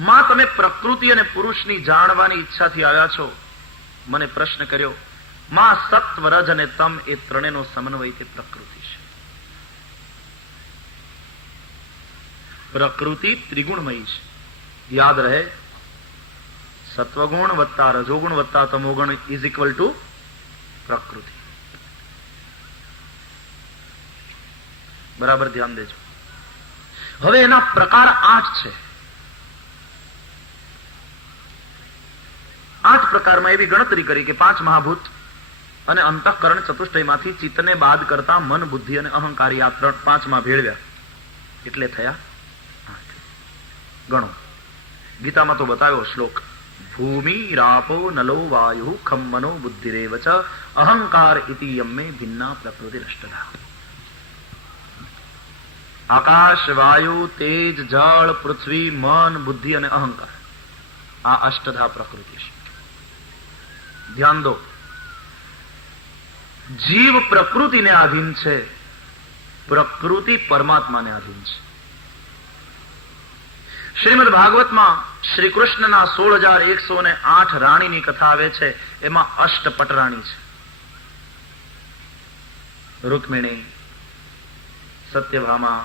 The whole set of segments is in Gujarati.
માં તમે પ્રકૃતિ અને પુરુષની જાણવાની ઈચ્છાથી આવ્યા છો. મને પ્રશ્ન કર્યો, માં સત્વ, રજ અને તમ એ ત્રણેયનો સમન્વય તે પ્રકૃતિ છે. પ્રકૃતિ ત્રિગુણમયી છે. યાદ રહે, સત્વગુણ વત્તા રજોગુણ વત્તા તમોગુણ ઇઝ ઇક્વલ ટુ પ્રકૃતિ. બરાબર ધ્યાન દેજો. હવે એના પ્રકાર 8 છે. 8 પ્રકારમાં એવી ગણતરી કરી કે 5 મહાભૂત અને અંતઃકરણ ચતુષ્ટયમાંથી ચિત્તને બાદ કરતા મન, બુદ્ધિ અને અહંકારી આ 5 માં ભેળવ્યા એટલે થયા 8. ગણો. ગીતામાં તો બતાવ્યો શ્લોક, ભૂમિ રાપો નલો વાયુ ખમ મનો બુદ્ધિરેવ ચ અહંકાર ઇતિ યમ્મે ભિન્ના પ્રકૃતિ અષ્ટધા. આકાશ, વાયુ, તેજ, જળ, પૃથ્વી, મન, બુદ્ધિ અને અહંકાર આ અષ્ટધા પ્રકૃતિ છે. ધ્યાન દો, જીવ પ્રકૃતિને આધીન છે, પ્રકૃતિ પરમાત્માને આધીન છે. શ્રીમદ ભાગવતમાં શ્રી કૃષ્ણના 16,108 રાણીની કથા આવે છે. એમાં અષ્ટપટ રાણી છે. રૂકમિણી, સત્યભામા,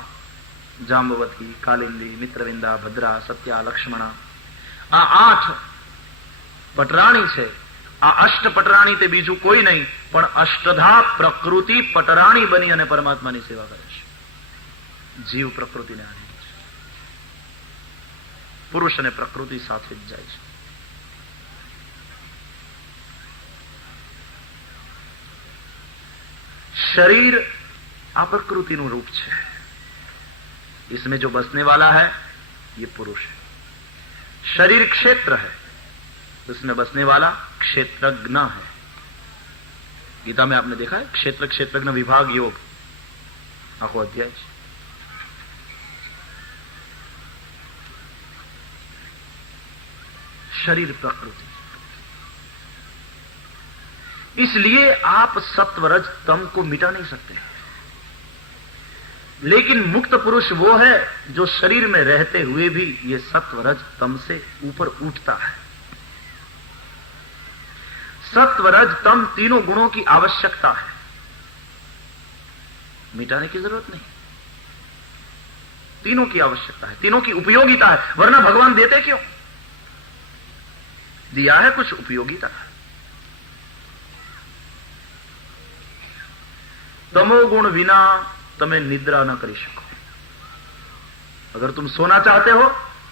જાંબવતી, કાલિંદી, મિત્રવિંદા, ભદ્રા, સત્યા, લક્ષ્મણા આ 8 પટરાણી છે. આ અષ્ટપટરાણી તે બીજું કોઈ નહીં પણ અષ્ટધા પ્રકૃતિ પટરાણી બની અને પરમાત્માની સેવા કરે છે. જીવ પ્રકૃતિને આધીન છે. પુરુષ અને પ્રકૃતિ સાથે જ જાય છે. शरीर आ प्रकृति रूप है. इसमें जो बसने वाला है ये पुरुष है. शरीर क्षेत्र है, उसमें बसने वाला क्षेत्रज्ञ है. गीता में आपने देखा है क्षेत्र क्षेत्रज्ञ विभाग योग आखो अध्याय है. शरीर प्रकृति. इसलिए आप सत्व रज तम को मिटा नहीं सकते. लेकिन मुक्त पुरुष वो है जो शरीर में रहते हुए भी ये सत्व रज तम से ऊपर उठता है. सत्व रज तम तीनों गुणों की आवश्यकता है, मिटाने की जरूरत नहीं. तीनों की आवश्यकता है, तीनों की उपयोगिता है. वरना भगवान देते क्यों? दिया है कुछ उपयोगिता है. तमोगुण बिना तुम्हें निद्रा न कर सको. अगर तुम सोना चाहते हो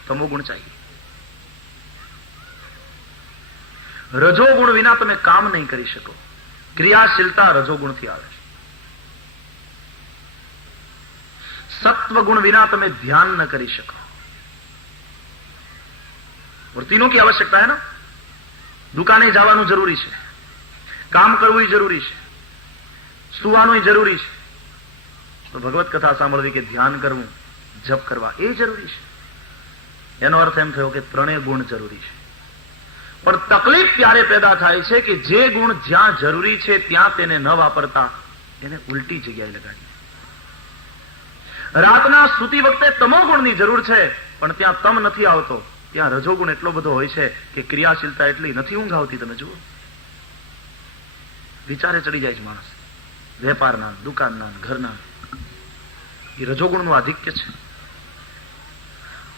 तमोगुण चाहिए. रजोगुण बिना तुम्हें काम नहीं कर सको. क्रियाशीलता रजोगुण थी आवे. सत्व गुण बिना तुम्हें ध्यान न कर सको. और तीनों की आवश्यकता है ना. दुकाने जावानुं जरूरी है, काम करવું जरूरी है, સુવાનું જરૂરી છે, તો ભગવત કથા સાંભળવી કે ધ્યાન કરવું, જપ કરવા એ જરૂરી છે. એનો અર્થ એમ થયો કે ત્રણેય ગુણ જરૂરી છે. પણ તકલીફ ત્યારે પેદા થાય છે કે જે ગુણ જ્યાં જરૂરી છે ત્યાં તેને ન વાપરતા એને ઉલટી જગ્યાએ લગાડી. રાતના સૂતી વખતે તમો ગુણની જરૂર છે પણ ત્યાં તમ નથી આવતો. ત્યાં રજોગુણ એટલો બધો હોય છે કે ક્રિયાશીલતા એટલી નથી ઊંઘ આવતી. તમે જુઓ, વિચારે ચડી જાય છે માણસ. વેપારના, દુકાનના, ઘરના એ રજોગુણનું આધિક્ય છે.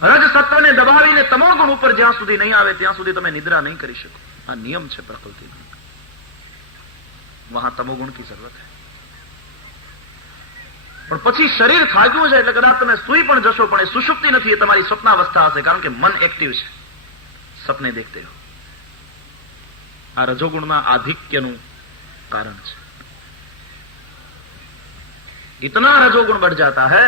રજ સત્વને દબાવીને તમોગુણ ઉપર જ્યાં સુધી નહીં આવે ત્યાં સુધી તમે નિદ્રા નહીં કરી શકો. આ નિયમ છે પ્રકૃતિનો. વહાં તમોગુણ કી જરૂરત है. પણ પછી શરીર થાક્યું છે એટલે કદાચ તમે સુઈ પણ જશો પણ એ સુષુપ્તિ નથી, એ તમારી સ્વપ્નાવસ્થા હશે. કારણ કે મન એક્ટિવ છે, સપને દેખતે હો. આ રજોગુણના આધિક્યનું કારણ છે. इतना रजोगुण बढ़ जाता है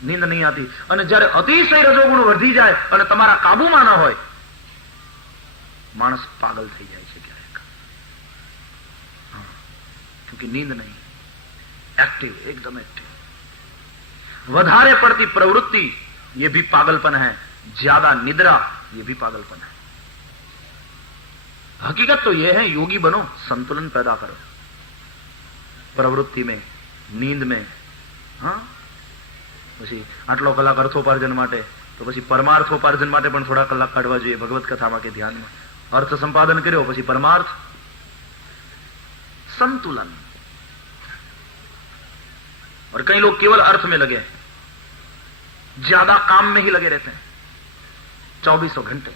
नींद नहीं आती. અને જ્યારે અતિશય રજોગુણ વધી જાય અને તમારા કાબુમાં ન હોય માણસ પાગલ થઈ જાય છે ક્યારેક. क्योंकि नींद नहीं, एक्टिव, एकदम एक्टिव. વધારે પડતી प्रवृत्ति ये भी पागलपन है. ज्यादा निद्रा ये भी पागलपन है. हकीकत तो ये है योगी बनो, संतुलन पैदा करो प्रवृत्ति में, नींद में. હા, પછી આટલો કલાક અર્થોપાર્જન માટે, તો પછી પરમાર્થોપાર્જન માટે પણ થોડા કલાક કાઢવા જોઈએ ભગવત કથામાં કે ધ્યાનમાં. અર્થ સંપાદન કર્યો પછી પરમાર્થ संतुलन. और कई लोग केवल अर्थ में लगे, ज्यादा काम में ही लगे रहते हैं 24 घंटे,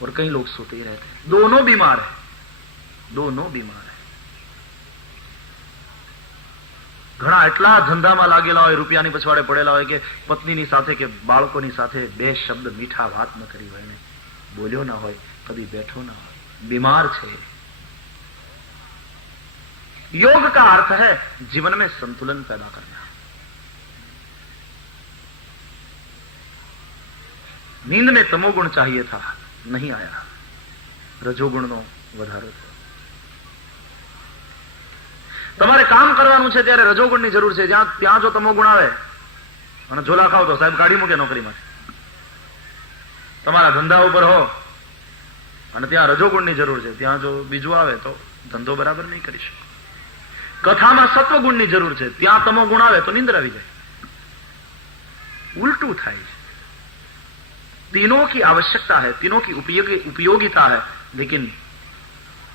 और कई लोग सोते ही रहते हैं. दोनों बीमार है, दोनों बीमार है. ઘણા એટલા ધંધામાં લાગેલા હોય, રૂપિયાની પછવાડે પડેલા હોય કે પત્નીની સાથે કે બાળકોની સાથે બે શબ્દ મીઠા વાત ન કરી હોય ને બોલ્યો ના હોય, કદી બેઠો ના હોય, बीमार છે. योग का अर्थ है जीवन में संतुलन पैदा करना. नींद में तमोगुण चाहिए था, नहीं आया, रजोगुण નો વધારો થયો. તમારે કામ કરવાનું છે ત્યારે રજોગુણની જરૂર છે. ત્યાં જો તમોગુણ આવે અને ઝોલા ખાવ તો સાહેબ કાઢી મૂકે નોકરીમાં. તમારા ધંધા ઉપર હો અને ત્યાં રજોગુણની જરૂર છે, ત્યાં જો બીજું આવે તો ધંધો બરાબર નહીં કરી શકો. કથામાં સત્વગુણની જરૂર છે, ત્યાં તમો ગુણ આવે તો નિંદ્રા આવી જાય. उल्टू થાય છે. तीनों की आवश्यकता है, तीनों की उपयोगिता है, लेकिन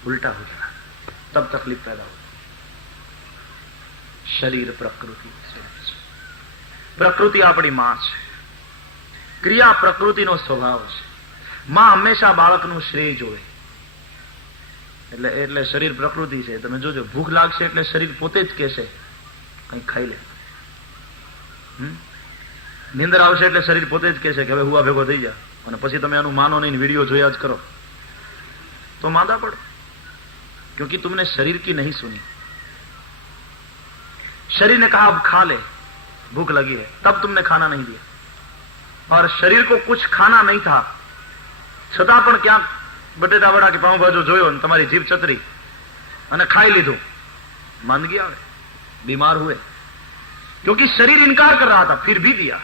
उल्टा हो जाता है, तब तकलीफ पैदा होती. शरीर प्रकृति, प्रकृति આપણી માં છે, ક્રિયા પ્રકૃતિનો સ્વભાવ છે. માં હંમેશા બાળકનું શ્રેય જોવે. એટલે શરીર પ્રકૃતિ છે. તમે જોજો, ભૂખ લાગશે એટલે શરીર પોતે જ કહેશે કંઈક ખાઈ લે. નીંદર આવશે એટલે શરીર પોતે જ કહેશે કે હવે હુવા ભેગો થઈ જા, અને પછી તમે એનું માનો નહીં, વિડીયો જોયા જ કરો તો માંદા પડો. क्योंकि तुमने शरीर की नहीं सुनी. शरीर ने कहा अब खा ले, भूख लगी है, तब तुमने खाना नहीं दिया. और शरीर को कुछ खाना नहीं था, છતાં પણ ક્યાંક બટેટા વડા કે પાઉંભાજી જોયો ને તમારી જીભ ચતરી અને ખાઈ લીધું, માંદગી આવે, बीमार हुए. क्योंकि शरीर इनकार कर रहा था फिर भी दिया,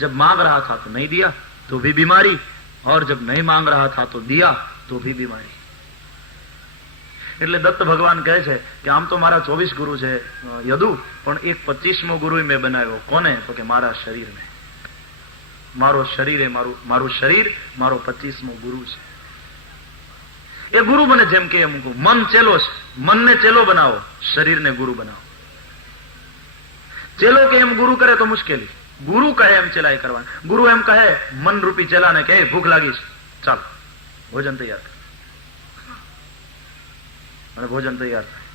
जब मांग रहा था तो नहीं दिया तो भी बीमारी, और जब नहीं मांग रहा था तो दिया तो भी बीमारी. એટલે દત્ત ભગવાન કહે છે કે આમ તો મારા 24 ગુરુ છે યદુ, પણ એક 25મો ગુરુ મેં બનાવ્યો. કોને? તો કે મારા શરીરને. મારો શરીર એ મારું શરીર મારો 25મો ગુરુ છે. એ ગુરુ બને જેમ કે એમ મન ચેલો છે, મનને ચેલો બનાવો, શરીરને ગુરુ બનાવો. ચેલો કે એમ ગુરુ કરે તો મુશ્કેલી, ગુરુ કહે એમ ચેલાઈ કરવાની. ગુરુ એમ કહે મન રૂપી ચેલાને કે ભૂખ લાગી છે, ચાલ ભોજન તૈયાર કર, અને ભોજન તૈયાર થાય.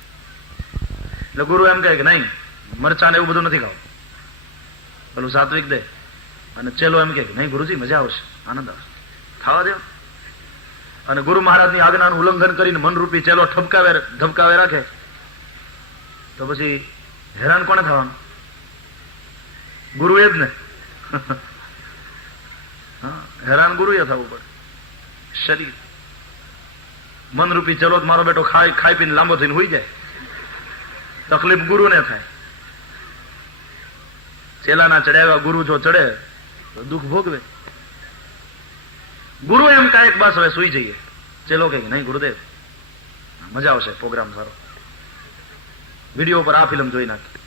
એટલે ગુરુ એમ કહે કે નહીં, મરચા ને એવું બધું નથી ખાવું, પેલું સાત્વિક દે. અને ચેલો એમ કે નહીં ગુરુજી મજા આવશે, આનંદ આવશે, ખાવા દો. અને ગુરુ મહારાજની આજ્ઞાનું ઉલ્લંઘન કરીને મનરૂપી ચેલો ધબકાવે રાખે તો પછી હેરાન કોને થવાનું? ગુરુ એ જ ને. હેરાન ગુરુ એ થવું પડે. શરીર મનરૂપી ચેલો મારો બેટો ખાઈ પીને લાંબો થઈને હોઈ જાય, તકલીફ ગુરુને થાય. ચેલાના ચડાવ્યા ગુરુ જો ચડે તો દુઃખ ભોગવે. ગુરુ એમ કહે બસ હવે સુઈ જઈએ, ચેલો કે નહીં ગુરુદેવ મજા આવશે, પ્રોગ્રામ સારો, વિડીયો પર આ ફિલ્મ જોઈ નાખી.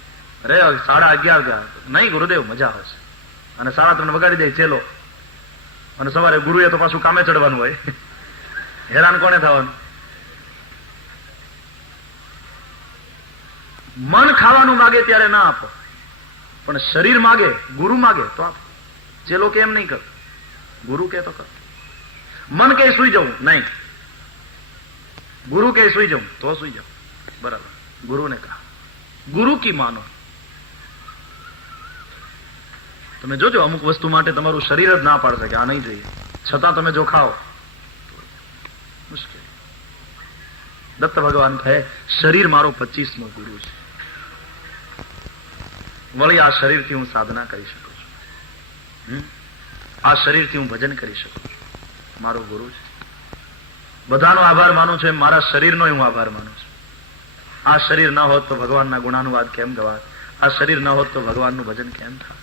અરે 11:30 ગયા, નહીં ગુરુદેવ મજા આવશે, અને 3:30 વગાડી દે ચેલો. અને સવારે ગુરુએ તો પાછું કામે ચડવાનું હોય. હેરાન કોને થવાનું? મન ખાવાનું માગે ત્યારે ના આપો, પણ શરીર માગે, ગુરુ માગે તો આપો. ચેલો કે એમ નહીં કર, ગુરુ કે તો કર. મન કે સુઈ જવું નહીં, ગુરુ કે સુઈ જવું તો સુઈ જાઉં, બરાબર. गुरु ने कहा, गुरु की मानो. તમે જોજો અમુક વસ્તુ માટે તમારું શરીર જ ના પાડશે કે આ નહીં જોઈએ, છતાં તમે જો ખાઓ મુશ્કેલ. દત્ત ભગવાન કહે શરીર મારો 25મો ગુરુ છે, વળી આ શરીરથી હું સાધના કરી શકું છું, આ શરીરથી હું ભજન કરી શકું છું. મારો ગુરુ છે. બધાનો આભાર માનું છું એમ મારા શરીરનો હું આભાર માનું છું. આ શરીર ન હોત તો ભગવાનના ગુણાનુવાદ કેમ ગવાત? આ શરીર ન હોત તો ભગવાનનું ભજન કેમ થાય?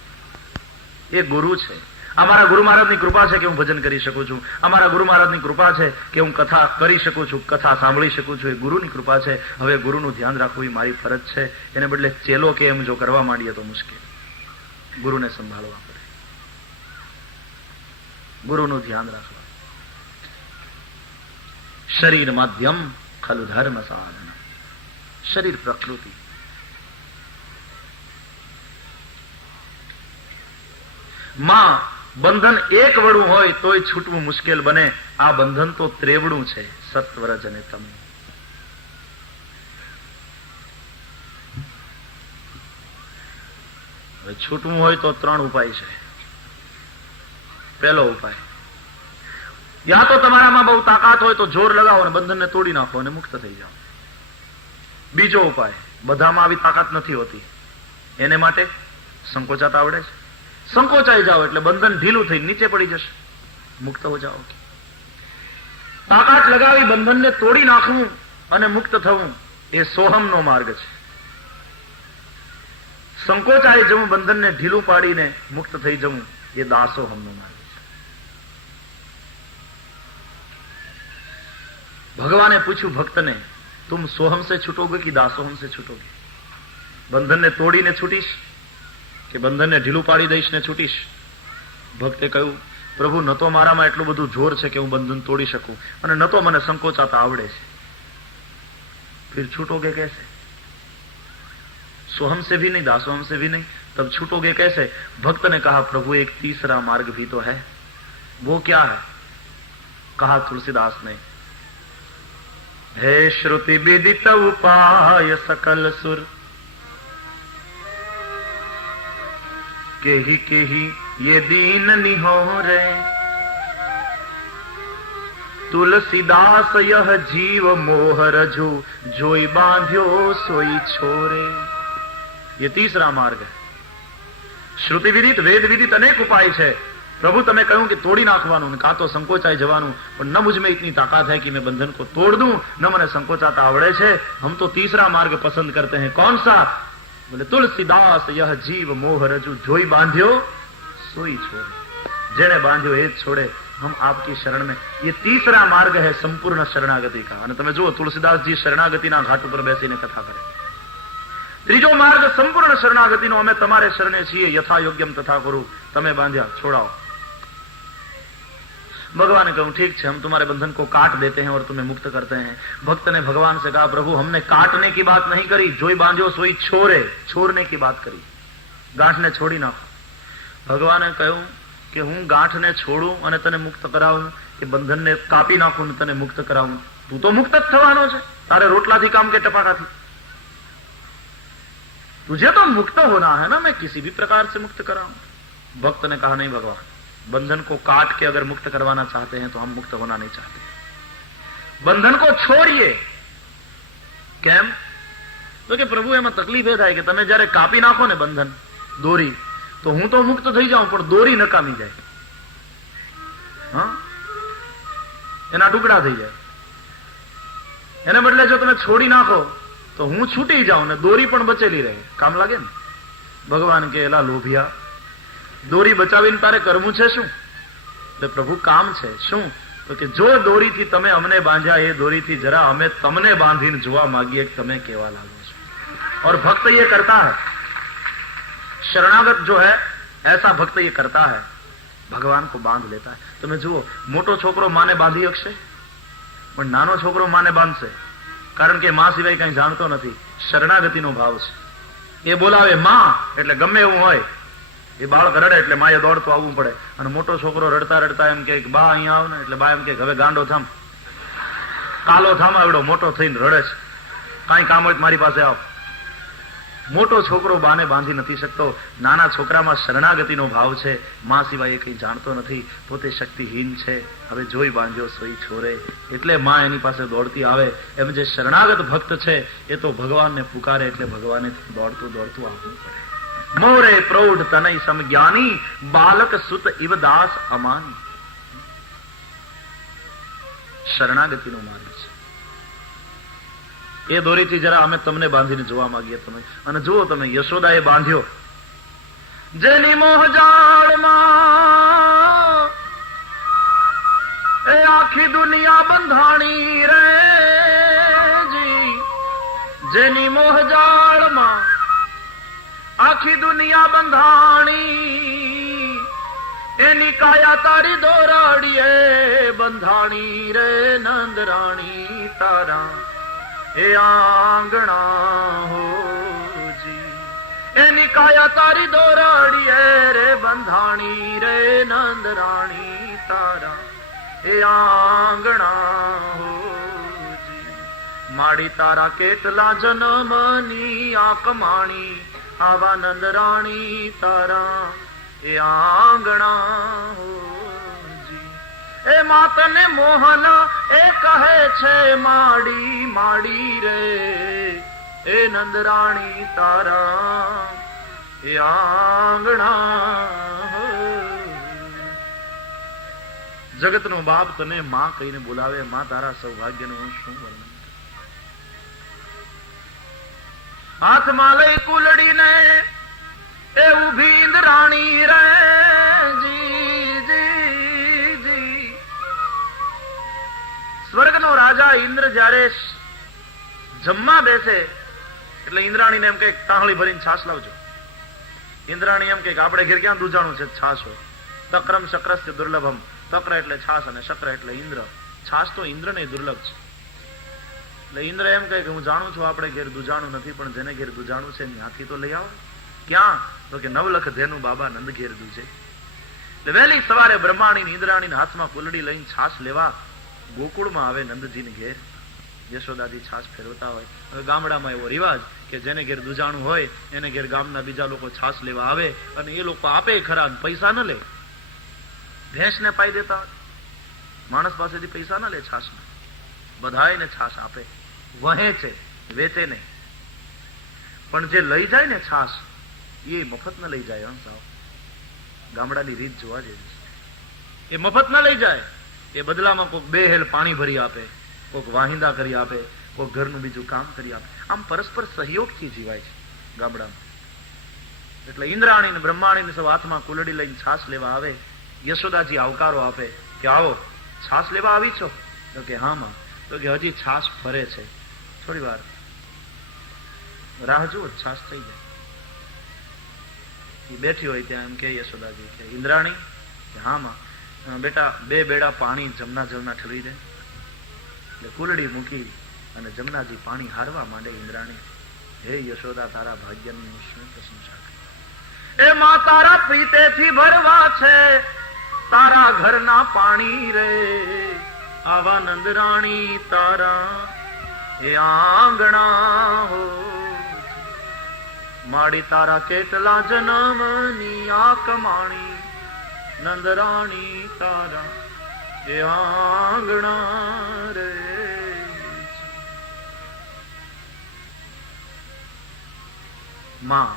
એ ગુરુ છે. અમારા ગુરુ મહારાજની કૃપા છે કે હું ભજન કરી શકું છું, અમારા ગુરુ મહારાજની કૃપા છે કે હું કથા કરી શકું છું, કથા સાંભળી શકું છું. એ ગુરુની કૃપા છે. હવે ગુરુનું ધ્યાન રાખવું એ મારી ફરજ છે. એને બદલે ચેલો કે એમ જો કરવા માંડીએ તો મુશ્કેલ. ગુરુને સંભાળવા પડે. ગુરુનું ધ્યાન રાખવા. શરીર માધ્યમ ખલુ ધર્મ સાધન. શરીર પ્રકૃતિ. માં બંધન એક વડું હોય તોય છૂટવું મુશ્કેલ બને. આ બંધન તો ત્રેવડું છે, સત્વરજ અને તમ. હવે છૂટવું હોય તો 3 ઉપાય છે. પહેલો ઉપાય, યા તો તમારામાં બહુ તાકાત હોય તો જોર લગાવો અને બંધનને તોડી નાખો અને મુક્ત થઈ જાઓ. બીજો ઉપાય, બધામાં આવી તાકાત નથી હોતી, એને માટે સંકોચાતા આવડે છે. સંકોચાઈ જાઓ એટલે બંધન ઢીલું થઈ નીચે પડી જશે, મુક્ત હો જાઓ. તાકાત લગાવી બંધનને તોડી નાખવું અને મુક્ત થવું એ સોહમનો માર્ગ છે. સંકોચાઈ જવું, બંધનને ઢીલું પાડીને મુક્ત થઈ જવું એ દાસોહમનો માર્ગ છે. ભગવાને પૂછ્યું ભક્તને, तुम सोहम से छूटोगे कि दासोहम से छूटोगे? બંધનને તોડીને છૂટીશ કે બંધનને ઢીલું પાડી દઈશ ને છૂટીશ? ભક્તે કહ્યું, પ્રભુ ન તો મારામાં એટલું બધું જોર છે કે હું બંધન તોડી શકું, અને ન તો મને સંકોચાતા આવડે છે. फिर छूटोगे कैसे? सोहम से भी नहीं, दासोहम से भी नहीं, तब छूटोगे कैसे? भक्त ने कहा, प्रभु एक तीसरा मार्ग भी तो है. वो क्या है? कहा तुलसीदास ने, है श्रुति विदित उपाय सकल सुर, केही ये दीन निहोरे, तुलसीदास यह जीव मोह रजू, जोई बांध्यो सोई छोरे. ये तीसरा मार्ग है. श्रुति विदित, वेद विदित अनेक उपाय है. प्रभु तमे कहूं कि तोड़ी नाखवानुं, का तो संकोचाई जवानुं, पर न मुझ में इतनी ताकत है कि मैं बंधन को तोड़ दूं, न मने संकोचाता आवड़े छे. हम तो तीसरा मार्ग पसंद करते हैं. कौन सा? बोले तुलसीदास यह जीव मोह रजू, जोई बांध्यो सोई छोड़े. जेने बांध्यो ए छोड़े. हम आपकी शरण में. ये तीसरा मार्ग है संपूर्ण शरणागति का. અને તમે જુઓ તુલસીદાસ જી શરણાગતિના ઘાટ ઉપર બેસીને કથા કરે. ત્રીજો માર્ગ સંપૂर्ण શરણાગતિનો, અમે તમારે શરણે છીએ, યથા યોગ્યમ તથા કરું. તમે બાંધ્યા, છોડાओ. भगवान ने कहा, ठीक है, हम तुम्हारे बंधन को काट देते हैं और तुम्हें मुक्त करते हैं. भक्त ने भगवान से कहा, प्रभु हमने काटने की बात नहीं करी, जोई बांध्यो सोई छोरे, छोड़ने की बात करी. गांठने छोड़ी नाखो. भगवान ने કહ્યું કે હું ગાંઠને છોડું અને તને મુક્ત કરાવું, કે બંધનને કાપી નાખું અને તને મુક્ત કરાવું? તું તો મુક્ત જ થવાનો છે. તારે રોટલાથી કામ કે ટપાકાથી? तुझे तो मुक्त होना है ना, मैं किसी भी प्रकार से मुक्त कराऊं. भक्त ने कहा, नहीं भगवान, बंधन को काट के अगर मुक्त करवाना चाहते हैं तो हम मुक्त होना नहीं चाहते. बंधन को छोड़िए. કેમ? તો કે પ્રભુ એમાં તકલીફ એ થાય કે તમે જયારે કાપી નાખો ને બંધન, દોરી, તો હું તો મુક્ત થઈ જાઉં, પણ દોરી નકામી જાય. હા, એના ટુકડા થઈ જાય. એને બદલે જો તમે છોડી નાખો તો હું છૂટી જાઉં ને દોરી પણ બચેલી રહે. કામ લાગે ને? ભગવાન કે એલા લોભિયા, દોરી બચાવીને તારે કરવું છે શું? એટલે પ્રભુ કામ છે શું? તો કે જો દોરીથી તમે અમને બાંધ્યા, એ દોરીથી જરા અમે તમને બાંધીને જોવા માંગીએ કે તમે કેવા લાગો છો. और भक्त ये करता है. शरणागत जो है, ऐसा भक्त ये करता है, भगवान को बांध लेता है. તમે જુઓ, મોટો છોકરો માને બાંધી શકશે, પણ નાનો છોકરો માને બાંધશે, કારણ કે માં સિવાય કઈ જાણતો નથી. શરણાગતિનો ભાવ છે. એ બોલાવે માં એટલે ગમે એવું હોય, એ બાળક રડે એટલે માએ દોડતું આવવું પડે. અને મોટો છોકરો રડતા રડતા એમ કે બા અહીંયા આવ ને, એટલે બા એમ કે હવે ગાંડો થામ, કાલો થામ, આવડો મોટો થઈને રડે છે, કાંઈ કામ હોય મારી પાસે આવ. મોટો છોકરો બાને બાંધી નથી શકતો. નાના છોકરામાં શરણાગતિનો ભાવ છે. માં સિવાય એ કઈ જાણતો નથી, પોતે શક્તિહીન છે. હવે જોઈ બાંધ્યો સોઈ છોરે, એટલે માં એની પાસે દોડતી આવે. એમ જે શરણાગત ભક્ત છે એ તો ભગવાનને પુકારે એટલે ભગવાને દોડતું દોડતું આવવું પડે. મોરે પ્રૌઢ તનય સમજ્ઞાની, બાલક સુત ઇવ દાસ અમાની. શરણાગતિનો માર્ગ છે. એ દોરીથી જરા અમે તમને બાંધીને જોવા માંગીએ. તમે અને જુઓ, તમે યશોદાએ બાંધ્યો, જેની મોહજાળમાં એ આખી દુનિયા બંધાણી રે જી, જેની મોહજાળમાં આખી દુનિયા બંધાણી, એની કાયા તારી દોરાડીએ બંધાણી રે નંદરાણી તારા એ આંગણા હોજી. એની કાયા તારી દોરાડીએ રે બંધાણી રે નંદરાણી તારા એ આંગણા હોજી. માડી તારા કેટલા જન્મની આ કમાણી આવા નંદરાણી તારા એ આંગણા હોજી. એ માતને મોહન એ કહે છે માડી માડી રે એ નંદરાણી તારા એ આંગણા. જગતનો બાપ તને માં કહીને બોલાવે, માં તારા સૌભાગ્યનું હું શું વર્ણન. હાથમાં લઈ કુલડીને એ ઉભી ઇન્દ્રાણી રે જી જી જી. સ્વર્ગનો રાજા ઇન્દ્ર જ્યારે જમવા બેસે એટલે ઇન્દ્રાણીને એમ કે તાહળી ભરીને છાશ લાવજો. ઇન્દ્રાણી એમ કે આપણે ઘેર ક્યાં દૂજાણું છે છાશ હોય. તક્રમ શક્રસ્ય દુર્લભમ. તક્ર એટલે છાશ અને શક્ર એટલે ઇન્દ્ર. છાશ તો ઇન્દ્રને દુર્લભ છે. એટલે ઇન્દ્ર એમ કહે કે હું જાણું છું આપણે ઘેર દૂજાણું નથી, પણ જેને ઘેર દૂજાણું છે ત્યાંથી તો લઈ આવો. ક્યાં? તો કે નવલખ ધેનું બાબા નંદ ઘેર દૂજે. એટલે વહેલી સવારે બ્રહ્માણી ઇન્દ્રાણી હાથમાં કુલડી લઈને છાશ લેવા ગોકુળમાં આવે નંદજીને ઘેર. યશોદાજી છાશ ફેરવતા હોય. હવે ગામડામાં એવો રિવાજ કે જેને ઘેર દૂજાણું હોય એને ઘેર ગામના બીજા લોકો છાશ લેવા આવે અને એ લોકો આપે ખરા, પૈસા ન લે. ભેંસને પાઈ દેતા માણસ પાસેથી પૈસા ન લે છાશના. બધાયને છાશ આપે, વહે છે, વેચે નહીં. પણ જે લઈ જાય ને છાશ એ મફત ન લઈ જાય. સાવ ગામડાની રીત જોવા જેવી છે. એ મફત ન લઈ જાય, એ બદલામાં કોઈક બે હેલ પાણી ભરી આપે, કોઈક વાહિંદા કરી આપે, કોઈક ઘરનું બીજું કામ કરી આપે. આમ પરસ્પર સહયોગથી જીવાય છે ગામડામાં. એટલે ઇન્દ્રાણી ને બ્રહ્માણી સૌ હાથમાં કુલડી લઈને છાશ લેવા આવે. યશોદાજી આવકારો આપે કે આવો, છાશ લેવા આવી છો? તો કે હા માં. તો કે હજી છાશ ફરે છે, થોડી વાર રાહ જુઓ, છાશ થઈ જાય. એ બેઠી હોય ત્યાં એમ કે યશોદાજી કે ઇન્દ્રાણી કે હા માં. બેટા બે બેડા પાણી જમના જમના ઠલવી દે. એટલે કુલડી મૂકી અને જમનાજી પાણી હારવા માંડે. ઇન્દ્રાણી હે યશોદા તારા ભાગ્યની શું પ્રશંસા કરી. એ માં તારા પ્રીતેથી ભરવા છે તારા ઘરના પાણી રે આવા નંદરાણી તારા એ આંગણા હો. માડી તારા કેટલા જન્મની આ કમાણી નંદરાણી તારા એ આંગણા રે. માં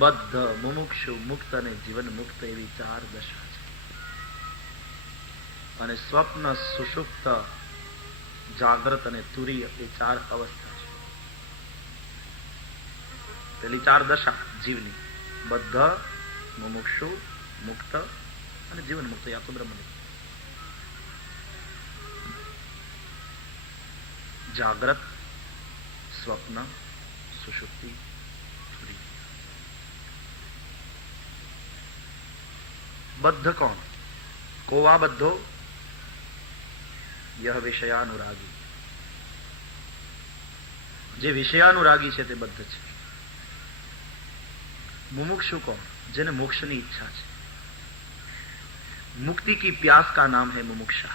બદ્ધ, મુમુક્ષુ, મુક્ત અને જીવન મુક્ત એવી ચાર દશા છે. અને સ્વપ્ન, સુષુપ્ત, જાગ્રત અને તુરીય એ ચાર અવસ્થા છે. પેલી ચાર દશા જીવની બદ્ધ, મુમુક્ષુ, મુક્ત અને જીવન મુક્ત. આ તો બ્રહ્મની જાગ્રત, સ્વપ્ન, સુષુપ્તિ, તુરીય. બદ્ધ કોણ? કોવા બદ્ધો યહ વિષયાનુરાગી. જે વિષયાનુરાગી છે તે બદ્ધ છે. मुमुक्षु कौन? जिन्हें मोक्ष की इच्छा है, मुक्ति की प्यास का नाम है मुमुक्षा.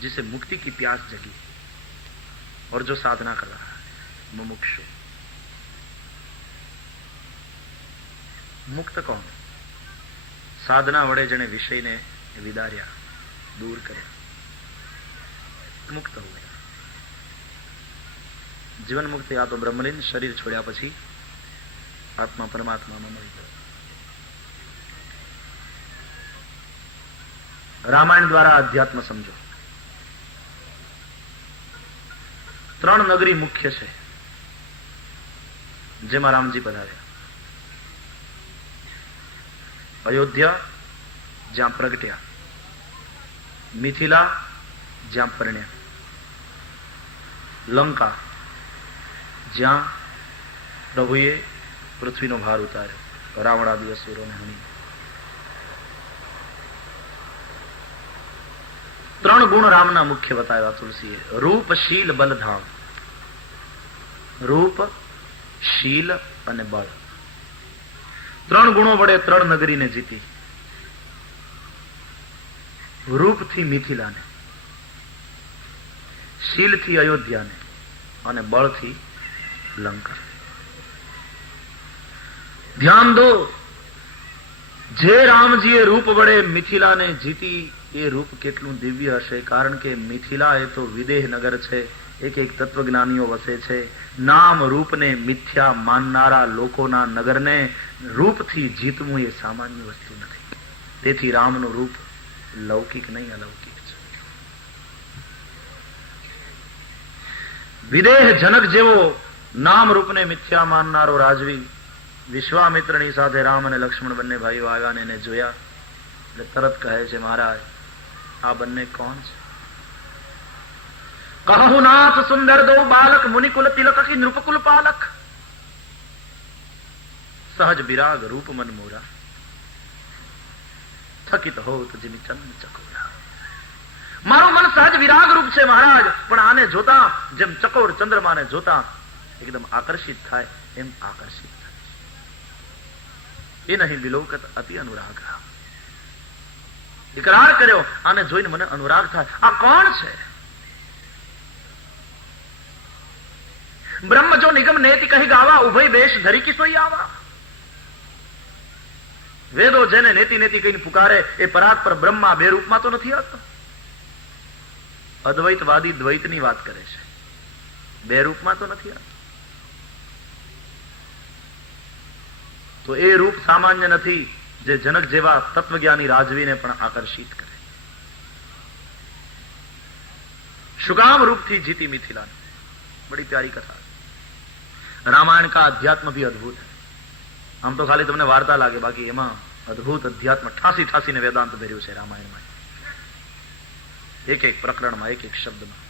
जिसे मुक्ति की प्यास जगी और जो साधना कर रहा है मुमुक्षु. मुक्त कौन? साधना वड़े जने विषय ने विदार्या, दूर करे, मुक्त हो गया. जीवन मुक्ति आ तो ब्रह्मलीन शरीर छोड़્યા પછી આત્મા પરમાત્મામાં મળી ગયો. રામાયણ દ્વારા અધ્યાત્મ સમજો. 3 નગરી મુખ્ય છે જેમાં રામજી પધાર્યા. અયોધ્યા જ્યાં પ્રગટ્યા, મિથિલા જ્યાં પરણ્યા, લંકા જ્યાં પ્રભુએ પૃથ્વીનો ભાર ઉતાર્યો, રાવણાદિ અસુરોને હણી, ત્રણ ગુણ રામના મુખ્ય બતાવ્યા તુલસીએ. રૂપ, શીલ, બલ, ધામ. રૂપ, શીલ અને બળ. ત્રણ ગુણો વડે ત્રણ નગરીને જીતી. રૂપથી મિથિલાને, શીલથી અયોધ્યાને અને બળથી લંકા. ધ્યાન દો, જે રામજીએ રૂપ વડે મિથિલાને જીતી એ રૂપ કેટલું દિવ્ય હશે. કારણ કે મિથિલા એ તો વિદેહ નગર છે, એક એક તત્વજ્ઞાનીઓ વસે છે. નામ રૂપને મિથ્યા માનનારા લોકોના નગરને રૂપથી જીતવું એ સામાન્ય વસ્તુ નથી. તેથી રામનું રૂપ લૌકિક નહીં, અલૌકિક છે. વિદેહ જનક જેવો નામ રૂપને મિથ્યા માનનારો રાજવી વિશ્વામિત્રની સાથે રામ અને લક્ષ્મણ બંને ભાઈઓ આવ્યા ને એને જોયા એટલે તરત કહે છે, મહારાજ આ બંને કોણ છે? કહુ નાથ સુંદર દો બાલક, મુનિકુલ તિલક કી નૃપકુલ પાલક. સહજ વિરાગ રૂપ મન મોરા, થકિત હોત જીમી ચંદ ચકોરા. મારું મન સહજ વિરાગ રૂપ છે મહારાજ, પણ આને જોતા જેમ ચકોર ચંદ્રમાને જોતા એકદમ આકર્ષિત થાય એમ આકર્ષિત થાય. એ નહીં વિલોકત અતિ અનુરાગ. ઇકરાર કર્યો, આને જોઈને મને અનુરાગ થાય. આ કોણ છે? બ્રહ્મ જો નિગમ નેતિ કહી ગાવા, ઉભય વેશ ધરી કી સોઈ આવા. વેદો જેને નેતિ નેતિ કહીને પુકારે એ પરાત્પર બ્રહ્મા બે રૂપમાં તો નથી આવતો. અદ્વૈતવાદી દ્વૈતની વાત કરે છે, બે રૂપમાં તો નથી આવતો. તો એ રૂપ સામાન્ય નથી જે જનક જેવા તત્વજ્ઞાની રાજવીને પણ આકર્ષિત કરે. શું કામ રૂપથી જીતી મિथिलाને? बड़ी प्यारी कथा. रामायण का अध्यात्म भी अद्भुत है. આમ તો ખાલી તમને વાર્તા લાગે, બાકી એમાં અદ્ભુત અધ્યાત્મ ઠાસી ઠાસીને વેદાંત ભર્યું છે રામાયણમાં. એક એક પ્રકરણમાં, એક એક શબ્દમાં.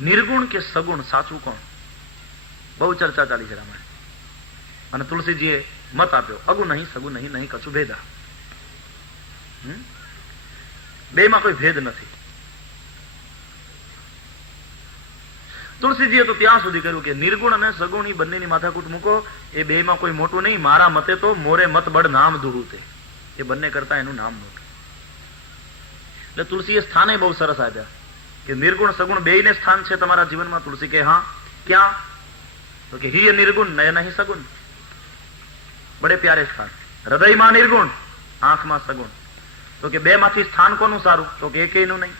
નિર્ગુણ કે સગુણ, સાચું કોણ? બહુ ચર્ચા ચાલી છે રામાયણ. અને તુલસીજીએ મત આપ્યો, અગુ નહીં સગું નહીં, નહીં કશું ભેદા. બેમાં કોઈ ભેદ નથી. તુલસીજીએ તો ત્યાં સુધી કર્યું કે નિર્ગુણ અને સગુણ એ બંનેની માથાકૂટ મૂકો, એ બેમાં કોઈ મોટું નહીં. મારા મતે તો મોરે મત બળ નામ દુહું તે, એ બંને કરતા એનું નામ મોટું. એટલે તુલસીએ સ્થાને બહુ સરસ આપ્યા કે નિર્ગુણ સગુણ બેયને સ્થાન છે તમારા જીવનમાં. તુલસી કે હા, ક્યાં? તો કે હિય નિર્ગુણ નય નહીં સગુણ. બડે પ્યારે સ્થાન. હૃદયમાં નિર્ગુણ, આંખમાં સગુણ. તો કે બે માંથી સ્થાન કોનું સારું? તો કે એકેયનું નહીં.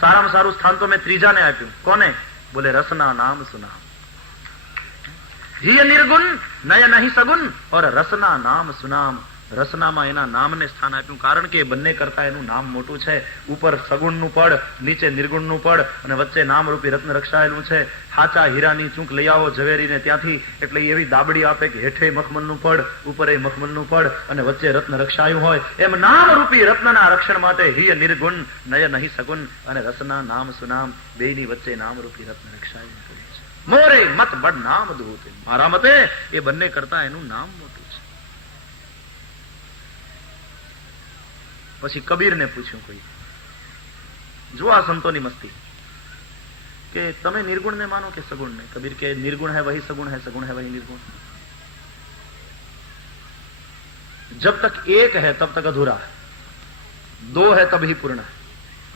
સારામાં સારું સ્થાન તો મેં ત્રીજાને આપ્યું. કોને? બોલે રસના નામ સુનામ. હિય નિર્ગુણ નય નહીં સગુણ ઓર રસના નામ સુનામ. રસનામાં એના નામને સ્થાન આપ્યું, કારણ કે બંને કરતા એનું નામ મોટું છે. ઉપર સગુણનું પડ, નીચે નિર્ગુણનું પડ, અને વચ્ચે નામરૂપી રત્ન રક્ષાયેલું છે. હાચા હીરાની ચૂંક લઈ આવો ઝવેરીને ત્યાંથી, એટલે એવી દાબડી આપે કે હેઠે મખમલનું પડ, ઉપરે મખમલનું પડ, અને વચ્ચે રત્ન રક્ષાયું હોય. એમ નામરૂપી રત્નના રક્ષણ માટે હિય નિર્ગુણ નય નહીં સગુણ અને રસના નામ સુનામ, બેની વચ્ચે નામરૂપી રત્ન રક્ષાયું છે. મોરે મત બડ નામ દૂત. મારા મતે એ બંને કરતા એનું નામ મોટું. પછી કબીરને પૂછ્યું કોઈ, જો આ સંતોની મસ્તી, કે તમે નિર્ગુણ ને માનો કે સગુણ ને? કબીર કે निर्गुण है वही सगुण है, सगुण है वही निर्गुण. जब तक एक है तब तक अधूरा है, दो है तब ही पूर्ण है.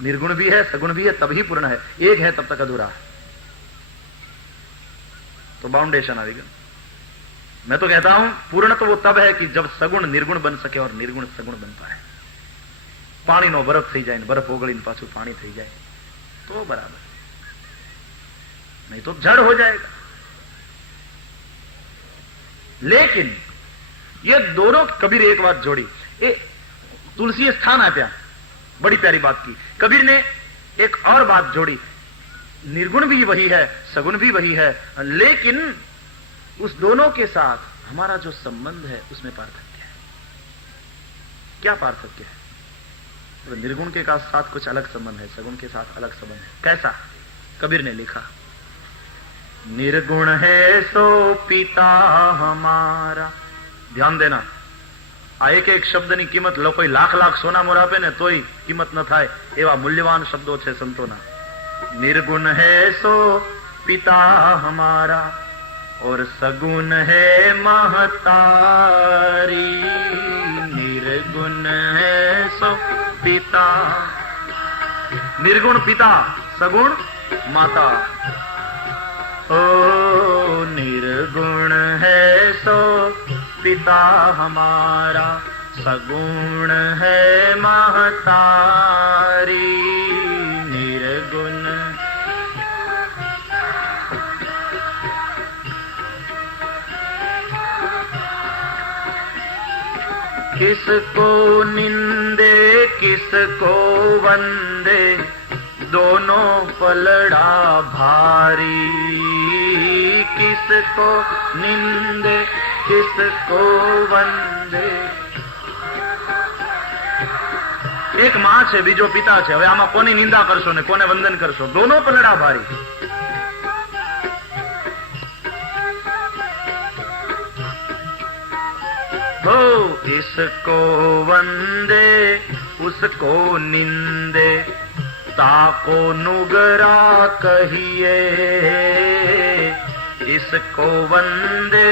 निर्गुण भी है, सगुण भी है, तब ही पूर्ण है. एक है तब तक अधूरा है. तो बाउंडेशन आ गया. मैं तो कहता हूं पूर्ण तो वो तब है कि जब सगुण निर्गुण बन सके और निर्गुण सगुण बन पाए. પાણીનો બરફ થઈ જાય, બરફ ઓગળીને પાછું પાણી થઈ જાય તો બરાબર, नहीं तो जड़ हो जाएगा. लेकिन ये दोनों, कबीर एक बात जोड़ी, ये तुलसी स्थान आप्या, बड़ी प्यारी बात की. कबीर ने एक और बात जोड़ी, निर्गुण भी वही है, सगुण भी वही है, लेकिन उस दोनों के साथ हमारा जो संबंध है उसमें पार्थक्य है. क्या पार्थक्य है? तो निर्गुण के साथ कुछ अलग संबंध है, सगुण के साथ अलग संबंध है. कैसा? कबीर ने लिखा, निर्गुण है सो पिता हमारा। ધ્યાન દેના, આ એક એક શબ્દની કિંમત લોકો લાખ લાખ સોના મોર આપે ને તોય કિંમત ન થાય એવા મૂલ્યવાન શબ્દો છે સંતોના. निर्गुण है सो पिता हमारा और सगुण है महतारी. निर्गुण है सो पिता, निर्गुण પિતા, સગુણ માતા. ओ निर्गुण है सो पिता हमारा, सगुण है महतारी. निर्गुण किसको निंदे किसको वंदे, दोनों पलड़ा भारी. किसको निंदे किसको वंदे. એક માં છે, બીજો પિતા છે. હવે આમાં કોની નિંદા કરશો ને કોને વંદન કરશો? દોનો પલડા ભારી. हो इसको वंदे उसको निंदे, ताको नुगरा कहिए. इसको वंदे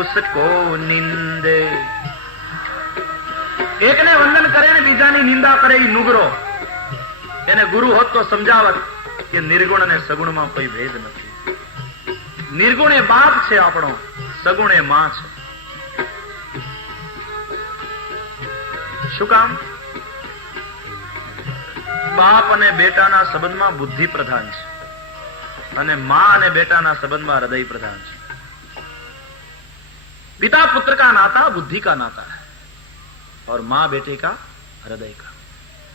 उसको निंदे. એકને વંદન કરે ને બીજાની નિંદા કરે એ નુગરો. એને ગુરુ હોત તો સમજાવત કે નિર્ગુણ અને સગુણમાં કોઈ ભેદ નથી. નિર્ગુણ એ બાપ છે આપણો, સગુણ એ માં છે. શું કામ? બાપ અને બેટાના સંબંધમાં બુદ્ધિ પ્રધાન છે અને માં અને બેટાના સંબંધમાં હૃદય પ્રધાન છે. पिता पुत्र का नाता बुद्धि का नाता है और माँ बेटे का हृदय का.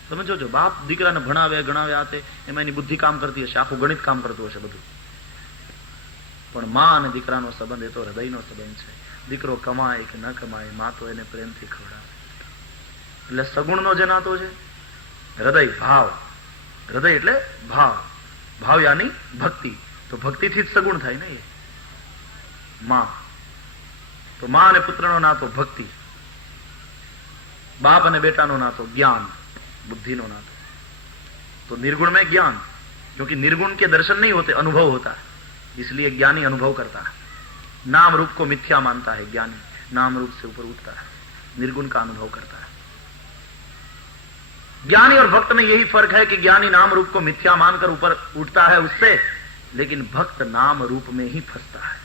સમજો છો, બાપ દીકરાને ભણાવે ગણાવે આતે એમાં એની બુદ્ધિ કામ કરતી હશે, આખું ગણિત કામ કરતું હશે બધું, પણ માં અને દીકરાનો સંબંધ એ તો હૃદયનો સંબંધ છે. દીકરો કમાય કે ન કમાય, માં તો એને પ્રેમથી ખવડાવે. એટલે સગુણનો જે નાતો છે હૃદય, ભાવ. હૃદય એટલે ભાવ, ભાવ યાની ભક્તિ. તો ભક્તિથી જ સગુણ થાય ને એ માં. તો માં અને પુત્રનો નાતો ભક્તિ, बाप અને बेटा नो नातो ज्ञान, बुद्धि नो नातो. तो निर्गुण में ज्ञान, क्योंकि निर्गुण के दर्शन नहीं होते, अनुभव होता है, इसलिए ज्ञानी अनुभव करता है. नाम रूप को मिथ्या मानता है ज्ञानी, नाम रूप से ऊपर उठता है, निर्गुण का अनुभव करता है. ज्ञानी और भक्त में यही फर्क है कि ज्ञानी नाम रूप को मिथ्या मानकर ऊपर उठता है उससे, लेकिन भक्त नाम रूप में ही फंसता है.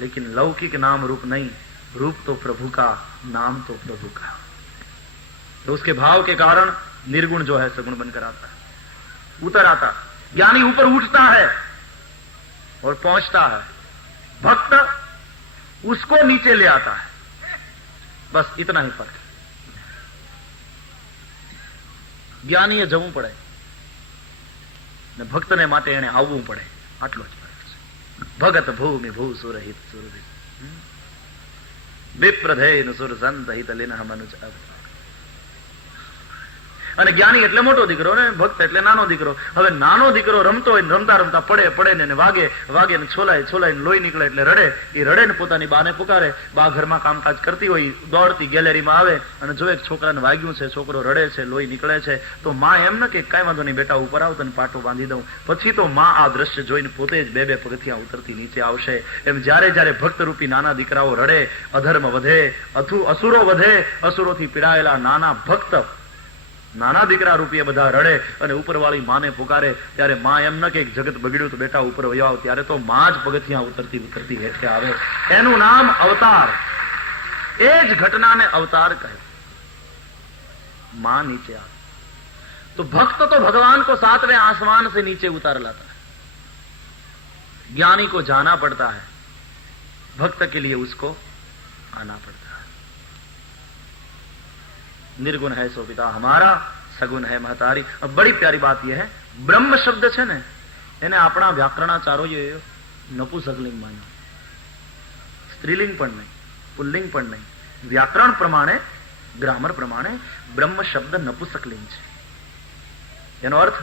लेकिन लौकिक नाम रूप नहीं, रूप तो प्रभु का, नाम तो प्रभु का. तो उसके भाव के कारण निर्गुण जो है सगुण बनकर आता है, उतर आता. ज्ञानी ऊपर उठता है और पहुंचता है, भक्त उसको नीचे ले आता है. बस इतना ही फर्क है. જ્ઞાનીએ જવું પડે ને ભક્તને માટે એને આવવું પડે, આટલો જ ફરક છે. ભગત ભૂમિ ભૂ સુરહિત સુરભિત વિપ્રધેન સુર સંત હિત લીન મનુજ. અને જ્ઞાની એટલે મોટો દીકરો ને ભક્ત એટલે નાનો દીકરો. હવે નાનો દીકરો રમતો હોય, રમતા રમતા પડે ને વાગે ને છોલાય ને લોહી નીકળે એટલે રડે. એ રડે ને પોતાની બાને પુકારે. બા ઘરમાં કામકાજ કરતી હોય, દોડતી ગેલેરીમાં આવે અને જો એક છોકરાને વાગ્યું છે, છોકરો રડે છે, લોહી નીકળે છે, તો માં એમ ન કે કઈ વાંધો નહીં બેટા ઉપર આવ, તને પાટો બાંધી દઉં. પછી તો માં આ દ્રશ્ય જોઈને પોતે જ બે પગથિયાં ઉતરતી નીચે આવશે. એમ જ્યારે ભક્ત રૂપી નાના દીકરાઓ રડે, અધર્મ વધે, અસુરો વધે, અસુરોથી પીડાયેલા નાના ભક્ત, નાના દીકરા રૂપીએ બધા રડે અને ઉપરવાળી માને પુકારે, ત્યારે માં એમ ન કે જગત બગડ્યું તો બેટા ઉપર વયો આવ, ત્યારે તો માં જ પગથિયાં ઉતરતી હેઠે આવે. એનું નામ અવતાર. એ જ ઘટનાને અવતાર કહે. मां नीचे आ तो भक्त तो भगवान को 7वें आसमान से नीचे उतार लाता है. ज्ञानी को जाना पड़ता है, भक्त के लिए उसको आना पड़ता है. निर्गुण है सो पिता हमारा, सगुण है महतारी. अब बड़ी प्यारी बात यह है, ब्रह्म शब्द है ने એને આપણા વ્યાકરણાચારોએ નપુંસકલિંગ માન્યો. સ્ત્રીલિંગ પણ નહીં, પુલ્લિંગ પણ નહીં. વ્યાકરણ પ્રમાણે, ગ્રામર પ્રમાણે બ્રહ્મ શબ્દ નપુંસકલિંગ છે. એનો અર્થ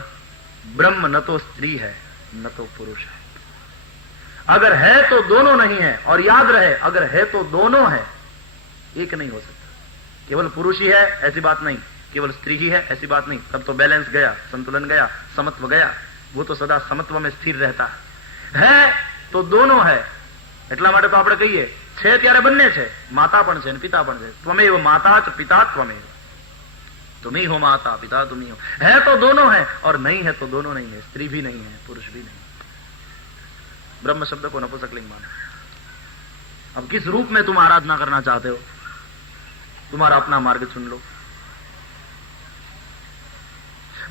બ્રહ્મ ન તો સ્ત્રી હૈ ન તો પુરુષ હૈ. अगर है तो दोनों नहीं है, और याद रहे अगर है तो दोनों है, एक नहीं हो सकता। केवल पुरुष ही है ऐसी बात नहीं, केवल स्त्री ही है ऐसी बात नहीं, तब तो बैलेंस गया, संतुलन गया, समत्व गया। वो तो सदा समत्व में स्थिर रहता है तो दोनों है। એટલા માટે તો આપણે કહીએ છે ત્યારે બંને છે, માતા પણ છે અને પિતા પણ છે। ત્વમેવ માતા ચ પિતા ત્વમેવ, तुम ही हो माता पिता तुम ही हो। है तो दोनों है और नहीं है तो दोनों नहीं है, स्त्री भी नहीं है पुरुष भी नहीं। ब्रह्म शब्द को नपुंसकलिंग माना। अब किस रूप में तुम आराधना करना चाहते हो, तुम्हारा अपना मार्ग चुन लो।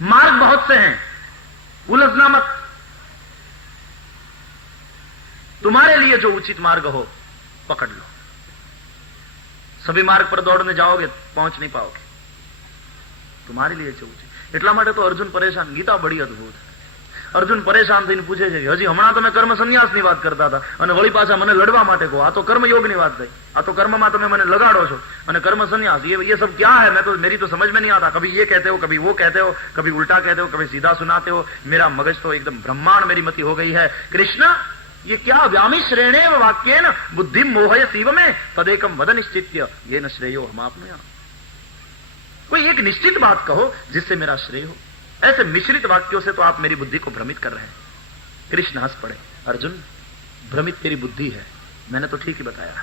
मार्ग बहुत से हैं, उलझना मत। तुम्हारे लिए जो उचित मार्ग हो पकड़ लो। सभी मार्ग पर दौड़ने जाओगे पहुंच नहीं पाओगे। तुम्हारे लिए जो उचित। એટલા માટે તો અર્જુન પરેશાન। ગીતા બડી અદભુત। અર્જુન પરેશાન થઈને પૂછે છે કે હજી હમણાં તમે કર્મ સંન્યાસની વાત કરતા હતા અને વળી પાછા મને લડવા માટે કહો। આ તો કર્મયોગની વાત થઈ, આ તો કર્મમાં તમે મને લગાડો છો અને કર્મ સંन्यास ये सब क्या है? मैं तो मेरी तो समझ में नहीं आता। कभी ये कहते हो, कभी वो कहते हो, कभी उल्टा कहते हो, कभी सीधा सुनाते हो। मेरा मगज तो एकदम ब्रह्मांड मेरी मति हो गई है। कृष्ण ये क्या व्यामिश्रेणेव वाक्येन बुद्धि मोहय शिव में तदेकम वद निश्चित्य ये न श्रेयो हम आपने। कोई एक निश्चित बात कहो जिससे मेरा श्रेय हो। ऐसे मिश्रित वाक्यों से तो आप मेरी बुद्धि को भ्रमित कर रहे हैं। कृष्ण हंस पड़े, अर्जुन भ्रमित तेरी बुद्धि है, मैंने तो ठीक ही बताया।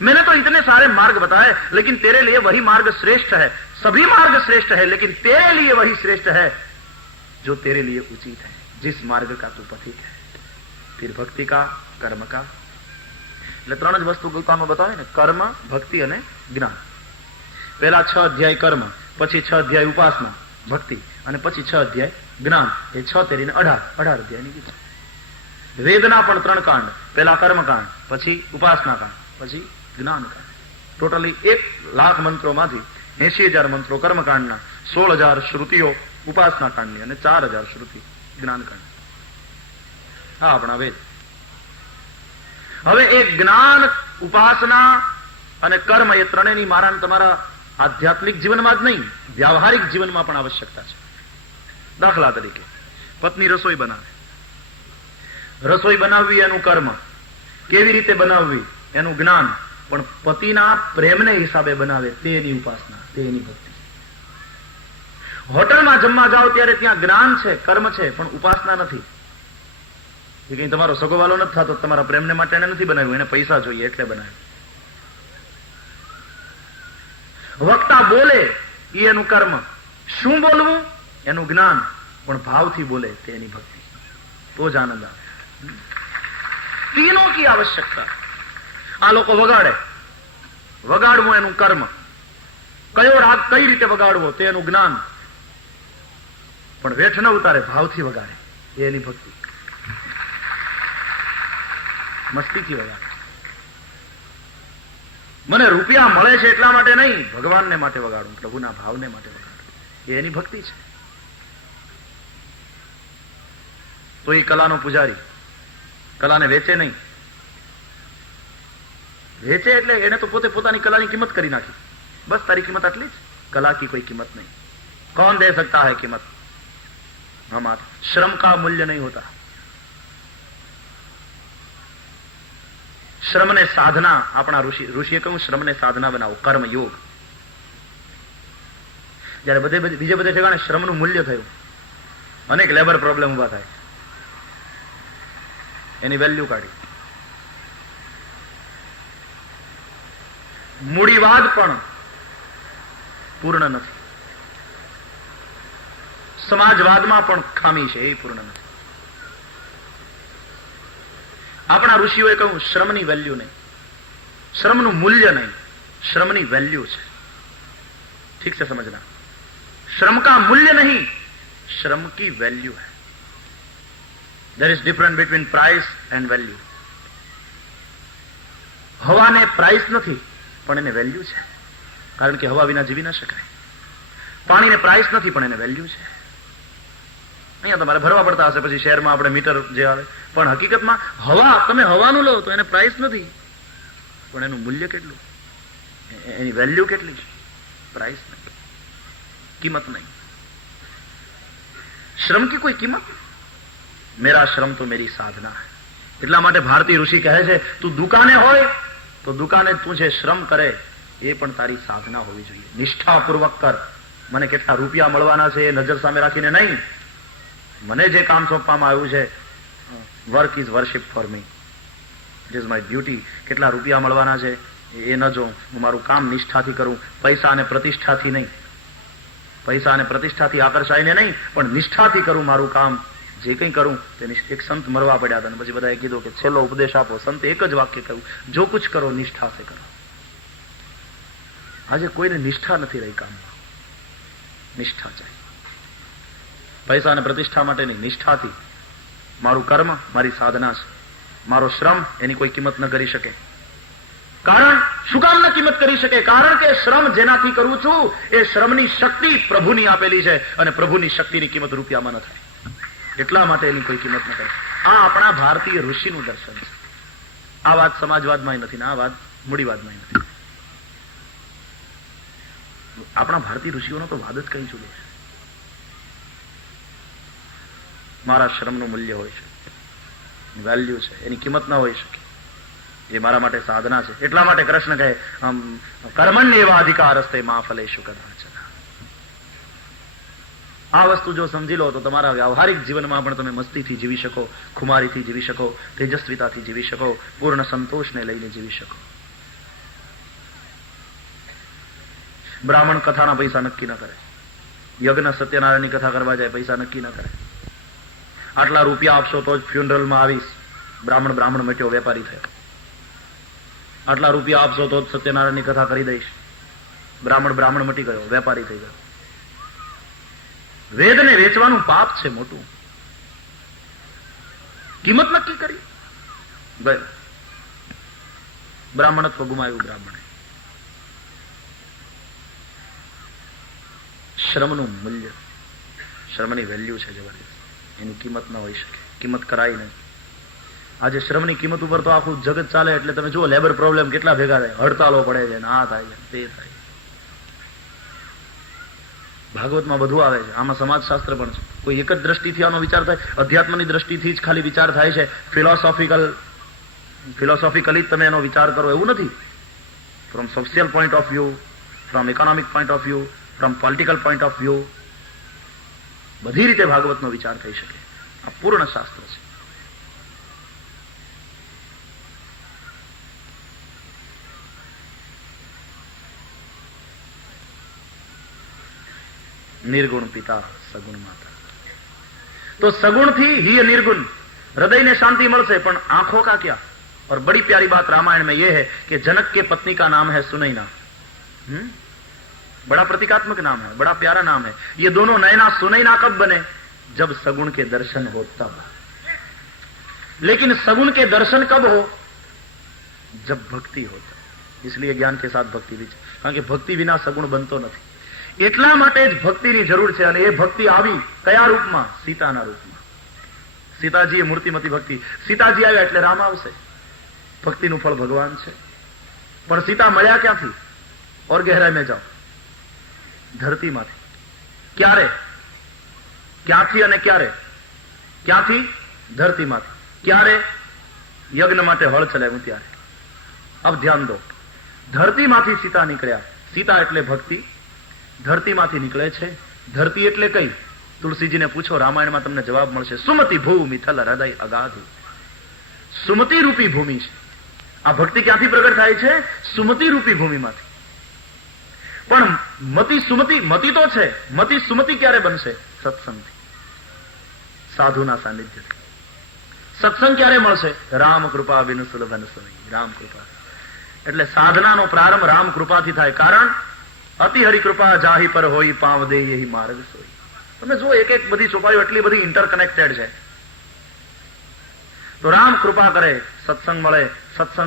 मैंने तो इतने सारे मार्ग बताए, लेकिन तेरे लिए वही मार्ग श्रेष्ठ है। सभी मार्ग श्रेष्ठ है, लेकिन तेरे लिए वही श्रेष्ठ है जो तेरे लिए उचित है, जिस मार्ग का तू पथिक है। फिर भक्ति का, कर्म का, એટલે ત્રણ જ વસ્તુ ગીતામાં બતાવે ને, કર્મ, ભક્તિ અને જ્ઞાન। પહેલા 6 અધ્યાય કર્મ, પછી 6 અધ્યાય ઉપાસના ભક્તિ, અને પછી 6 અધ્યાય જ્ઞાન। એ 6 તેરીને 18 અધ્યાયની ગીતા। વેદના પણ 3 કાંડ, પહેલા કર્મકાંડ, પછી ઉપાસના કાંડ, પછી જ્ઞાન કાંડ। ટોટલી 1,00,000 મંત્રોમાંથી 80,000 મંત્રો કર્મકાંડના, 16,000 શ્રુતિઓ ઉપાસના કાંડની અને 4,000 શ્રુતિ જ્ઞાન કાંડ। હા, આપણા વેદ। હવે એ જ્ઞાન, ઉપાસના અને કર્મ એ ત્રણેયની મારા તમારા આધ્યાત્મિક જીવનમાં જ નહીં, વ્યાવહારિક જીવનમાં પણ આવશ્યકતા છે। દાખલા તરીકે પત્ની રસોઈ બનાવે, રસોઈ બનાવવી એનું કર્મ, કેવી રીતે બનાવવી એનું જ્ઞાન, પણ પતિના પ્રેમને હિસાબે બનાવે તે એની ઉપાસના, તે એની ભક્તિ। હોટલમાં જમવા જાઓ ત્યારે ત્યાં જ્ઞાન છે, કર્મ છે, પણ ઉપાસના નથી। એ કઈ તમારો સગોવાલો નથી થતો, તમારા પ્રેમને માટે એને નથી બનાવ્યું, એને પૈસા જોઈએ એટલે બનાવ્યું। વક્તા બોલે એ એનું કર્મ, શું બોલવું એનું જ્ઞાન, પણ ભાવથી બોલે તે એની ભક્તિ, તો જ આનંદ આવે। तीनों की आवश्यकता। આ લોકો વગાડે, વગાડવું એનું કર્મ, કયો રાગ કઈ રીતે વગાડવો તે એનું જ્ઞાન, પણ વેઠ ન ઉતારે, ભાવથી વગાડે એ એની ભક્તિ, મસ્તીથી વગાડે। મને રૂપિયા મળે છે એટલા માટે નહીં, ભગવાનને માટે વગાડું, પ્રભુના ભાવને માટે વગાડું, એ એની ભક્તિ છે। તો એ કલાનો પૂજારી કલાને વેચે નહીં। વેચે એટલે એને તો પોતે પોતાની કલાની કિંમત કરી નાખી, બસ તારી કિંમત આટલી જ, कला की कोई कीमत नहीं। कौन दे सकता है कीमत? हमारा श्रम का मूल्य नहीं होता। श्रम ने साधना, अपना ऋषिए कहूं श्रम ने साधना बनाओ, कर्म योग। जયારે બીજે બધે ઠેકાણે શ્રમનું મૂલ્ય થયું, અનેક લેબર પ્રોબ્લેમ ઉભા થાય, એની વેલ્યુ કાઢી। મૂડીવાદ પણ પૂર્ણ નથી, સમાજવાદમાં પણ ખામી છે, એ પૂર્ણ નથી। આપણા ઋષિઓએ કહ્યું શ્રમની વેલ્યુ નહીં, શ્રમનું મૂલ્ય નહીં, श्रमनी वैल्यू है। ठीक से समझना, श्रम का मूल्य नहीं, श्रम की वैल्यू है। There is difference between price and value. हवा ने प्राइस नहीं पण एने वैल्यू है, कारण के हवा विना जीवी न शकाय। पानी ने प्राइस नहीं पण एने वैल्यू है। अहींया तमारे भरवा पड़ता हशे, पछी शहेरमां आपणे मीटर जे आवे, पण हकीकतमां हवा तमे हवानुं लो तो एने प्राइस नहीं, पण एनुं मूल्य केटलुं, एनी वैल्यू केटली छे? प्राइस नहीं, कीमत नहीं। श्रम की कोई कीमत? मेरा श्रम तो मेरी साधना है, એટલા માટે ભારતીય ઋષિ કહે છે, તું દુકાને હોય તો દુકાને તું જે શ્રમ કરે એ પણ તારી સાધના હોવી જોઈએ. નિષ્ઠાપૂર્વક કર. મને કેટલા રૂપિયા મળવાના છે એ નજર સામે રાખીને નહીં. મને જે કામ સોંપવામાં આવ્યું છે, work is worship for me, it is my duty. કેટલા રૂપિયા મળવાના છે એ ન જો, હું મારું કામ નિષ્ઠાથી કરું, પૈસા અને પ્રતિષ્ઠાથી નહીં. પૈસા અને પ્રતિષ્ઠાથી આકર્ષાઈને નહીં, પણ નિષ્ઠાથી કરું મારું કામ. જે કંઈ કરું તે એક સંત મરવા પડ્યા હતા, પછી બધાએ કીધું કે છેલ્લો ઉપદેશ આપો. સંતે એક જ વાક્ય કહ્યું, જો કુછ કરો નિષ્ઠા સે કરો. આજે કોઈને નિષ્ઠા નથી રહી કામમાં. નિષ્ઠા ચાહીએ. પૈસા અને પ્રતિષ્ઠા માટે નહીં, નિષ્ઠાથી મારું કર્મ મારી સાધના છે. મારો શ્રમ એની કોઈ કિંમત ન કરી શકે. કારણ શું કામ ન કિંમત કરી શકે? કારણ કે શ્રમ જેનાથી કરું છું એ શ્રમની શક્તિ પ્રભુની આપેલી છે, અને પ્રભુની શક્તિની કિંમત રૂપિયામાં ન થાય. એટલા માટે એની કોઈ કિંમત ન કરે. આ આપણા ભારતીય ઋષિનું દર્શન છે. આ વાત સમાજવાદમાં નથી ને આ વાત મૂડીવાદમાં નથી. આપણા ભારતીય ઋષિઓનો તો વાદ જ કઈ જુદો છે. મારા શ્રમનું મૂલ્ય હોય છે, વેલ્યુ છે, એની કિંમત ન હોઈ શકે. એ મારા માટે સાધના છે. એટલા માટે કૃષ્ણ કહે, કર્મણ્યેવ અધિકારસ્તે મા ફલેષુ કદાચન. આ વસ્તુ જો સમજી લો તો તમારા વ્યવહારિક જીવનમાં પણ તમે મસ્તીથી જીવી શકો, ખુમારીથી જીવી શકો, તેજસ્વીતાથી જીવી શકો, પૂર્ણ સંતોષને લઈને જીવી શકો. બ્રાહ્મણ કથાના પૈસા નક્કી ન કરે. યજ્ઞ સત્યનારાયણની કથા કરવા જાય, પૈસા નક્કી ન કરે. આટલા રૂપિયા આપશો તો જ ફ્યુનરલમાં આવીશ. બ્રાહ્મણ મટ્યો, વેપારી થયો. આટલા રૂપિયા આપશો તો જ સત્યનારાયણની કથા કરી દઈશ. બ્રાહ્મણ મટી ગયો, વેપારી થઈ ગયો. વેદને વેચવાનું પાપ છે મોટું. કિંમત નક્કી કરી ગયો, બ્રાહ્મણત્વ ગુમાવ્યું. બ્રાહ્મણે શ્રમનું મૂલ્ય, શ્રમની વેલ્યુ છે જબરદસ્ત. એની કિંમત ન હોઈ શકે, કિંમત કરાય નહીં. આજે શ્રમની કિંમત ઉપર તો આખું જગત ચાલે. એટલે તમે જુઓ લેબર પ્રોબ્લેમ કેટલા ભેગા થાય, હડતાલો પડે છે, આ થાય છે, તે થાય. ભાગવતમાં બધું આવે છે. આમાં સમાજશાસ્ત્ર પણ છે. કોઈ એક જ દ્રષ્ટિથી આનો વિચાર થાય, અધ્યાત્મની દ્રષ્ટિથી જ ખાલી વિચાર થાય છે. ફિલોસોફિકલી તમે એનો વિચાર કરો એવું નથી. From social point of view, from economic point of view, from political point of view, બધી રીતે ભાગવતનો વિચાર થઈ શકે. આ પૂર્ણ શાસ્ત્ર છે. નિર્ગુણ પિતા સગુણ માતા. તો સગुण थी ही निर्गुण. हृदय ने शांति મળશે, પણ आंखों का क्या? और बड़ी प्यारी बात रामायण में यह है कि जनक के पत्नी का नाम है सुनैना. बड़ा प्रतीकात्मक नाम है, बड़ा प्यारा नाम है. ये दोनों नैना सुनैना कब बने? जब सगुण के दर्शन हो तब. लेकिन सगुण के दर्शन कब हो? जब भक्ति हो. इसलिए ज्ञान के साथ भक्ति भी, કારણ કે ભક્તિ વિના સગુણ બનતો નથી. એટલા માટે જ ભક્તિની જરૂર છે. અને એ ભક્તિ આવી કયા રૂપમાં? સીતાના રૂપમાં. સીતાજીએ મૂર્તિમતી ભક્તિ. સીતાજી આવ્યા એટલે રામ આવશે. ભક્તિનું ફળ ભગવાન છે. પણ સીતા મળ્યા ક્યાંથી? ઓર ગહેરાઈ મેં જાઓ, ધરતીમાંથી. ક્યારે? ક્યાંથી અને ક્યારે? ક્યાંથી? ધરતીમાંથી. ક્યારે? યજ્ઞ માટે હળ ચલાવ્યું ત્યારે. અબ ધ્યાન દો, ધરતીમાંથી સીતા નીકળ્યા. સીતા એટલે ભક્તિ, ધરતીમાંથી નીકળે છે. ધરતી એટલે કઈ? તુલસીજીને પૂછો, રામાયણમાં તમને જવાબ મળશે. સુમતિ ભૂમિ થલ હૃદય અગાધુ. સુમતિ રૂપી ભૂમિ છે. આ ભક્તિ ક્યાંથી પ્રગટ થાય છે? સુમતિ રૂપી ભૂમિમાંથી. પણ મતિ તો છે. મતિ સુમતિ ક્યારે બનશે? સત્સંગથી, સાધુના સાનિધ્યથી. સત્સંગ ક્યારે મળશે? રામ કૃપા વિનુ સુલભન સુની. રામ કૃપા એટલે સાધનાનો પ્રારંભ રામ કૃપાથી થાય. કારણ અતિ હરિ કૃપા જાહી પર હોઈ પાવ દે યહી માર્ગ સોઈ. તમે જો એક એક બધી ચોપાઈઓ એટલી બધી ઇન્ટરકનેક્ટેડ છે. તો રામ કૃપા કરે, સત્સંગ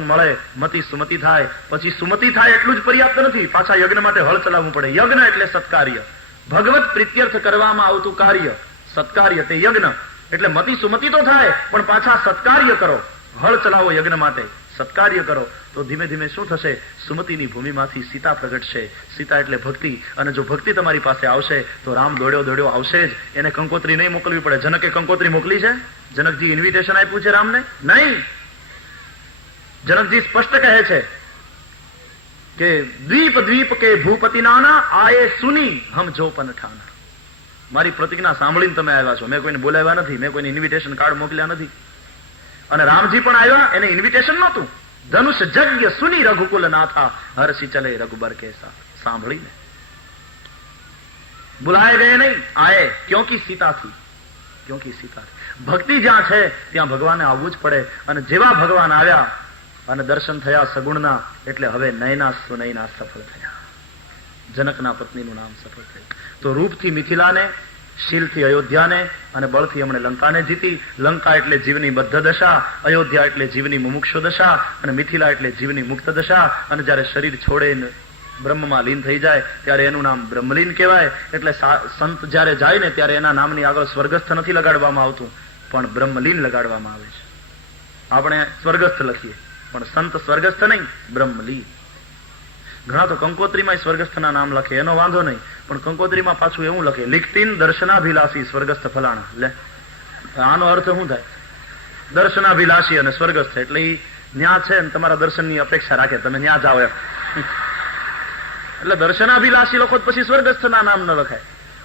મળે, મતિ સુમતિ થાય. પછી સુમતિ થાય એટલું જ પર્યાપ્ત નથી, પાછા યજ્ઞ માટે હળ ચલાવવું પડે. યજ્ઞ એટલે સત્કાર્ય, ભગવત પ્રીત્યર્થ કરવામાં આવતું કાર્ય. સત્કાર્ય તે યજ્ઞ. એટલે મતિ સુમતિ તો થાય, પણ પાછા સત્કાર્ય કરો, હળ ચલાવો યજ્ઞ માટે. સત્કાર્ય કરો તો ધીમે ધીમે શું થશે? સુમતિની ભૂમિમાંથી સીતા પ્રગટશે. સીતા એટલે ભક્તિ, અને જો ભક્તિ તમારી પાસે આવશે તો રામ દોડ્યો દોડ્યો આવશે જ. એને કંકોત્રી નહીં મોકલવી પડે. જનકે કંકોત્રી મોકલી છે? જનકજી ઇન્વિટેશન આપ્યું છે રામને? નહીં. જનકજી સ્પષ્ટ કહે છે કે દ્વીપ દ્વીપ કે ભૂપતિ નાના આયે સુની હમ જોપન ઠાના. મારી પ્રતિજ્ઞા સાંભળીને તમે આવ્યા છો. મેં કોઈને બોલાવ્યા નથી, મેં કોઈને ઇન્વિટેશન કાર્ડ મોકલ્યા નથી. અને રામજી પણ આવ્યા, એને ઇન્વિટેશન નહોતું. ધનુષ જગ્ય સુની રઘુકુલ નાથા હર્ષી ચલે રઘુબર કે સાથ. સાંભળીને બુલાए गए नहीं, आए क्योंकि सीता थी. क्योंकि सीता थी. ભક્તિ જ્યાં છે ત્યાં ભગવાને આવવું જ પડે. અને જેવા ભગવાન આવ્યા અને દર્શન થયા સગુણના, એટલે હવે નયના સુનયના સફળ થયા. જનકના પત્નીનું નામ સફળ થયું. તો રૂપથી મિથિલાને, શીલથી અયોધ્યાને, અને બળથી એમણે લંકાને જીતી. લંકા એટલે જીવની બદ્ધ દશા, અયોધ્યા એટલે જીવની મુમુક્ષુ દશા, અને મિથિલા એટલે જીવની મુક્ત દશા. અને જયારે શરીર છોડે બ્રહ્મમાં લીન થઈ જાય ત્યારે એનું નામ બ્રહ્મલીન કહેવાય. એટલે સંત જયારે જાય ને ત્યારે એના નામની આગળ સ્વર્ગસ્થ નથી લગાડવામાં આવતું, પણ બ્રહ્મલીન લગાડવામાં આવે છે. આપણે સ્વર્ગસ્થ લખીએ, પણ સંત સ્વર્ગસ્થ નહીં, બ્રહ્મલીન. ઘણા તો કંકોત્રીમાં સ્વર્ગસ્થના નામ લખે, એનો વાંધો નહીં, પણ કંકોત્રીમાં પાછું એવું લખે લિખતીન દર્શનાભિલાષી સ્વર્ગસ્થ ફલાણા. લે, આનો અર્થ શું થાય? દર્શનાભિલાષી અને સ્વર્ગસ્થ એટલે ઈ ન્યા છે ને તમારા દર્શનની અપેક્ષા રાખે, તમે ન્યા જાઓ એમ. એટલે દર્શનાભિલાષી લખો પછી સ્વર્ગસ્થના નામ ન લખાય.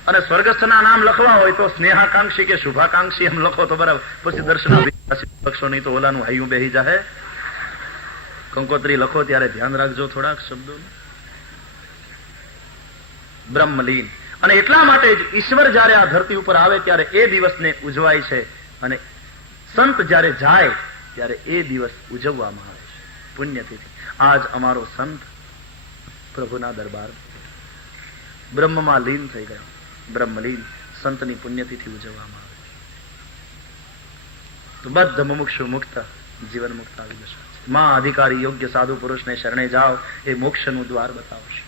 અને સ્વર્ગસ્થના નામ લખવા હોય તો સ્નેહાકાંક્ષી કે શુભાકાંક્ષી એમ લખો તો બરાબર. પછી દર્શનાભિલાષી લખશો નહીં તો ઓલાનું હૈયું બેહી જાય. કંકોત્રી લખો ત્યારે ધ્યાન રાખજો થોડાક શબ્દો. બ્રહ્મલીન. અને એટલા માટે જ ઈશ્વર જયારે આ ધરતી ઉપર આવે ત્યારે એ દિવસને ઉજવાય છે, અને સંત જયારે જાય ત્યારે એ દિવસ ઉજવવામાં આવે છે, પુણ્યતિથિ. આજ અમારો સંત પ્રભુના દરબાર બ્રહ્મમાં લીન થઈ ગયો. બ્રહ્મલીન સંતની પુણ્યતિથિ ઉજવવામાં આવે છે. તો બદ્ધ મુમુક્ષુ મુક્ત જીવન મુક્ત આવી જશે. માં અધિકારી યોગ્ય સાધુ પુરુષને શરણે જાઓ, એ મોક્ષનું દ્વાર બતાવશે.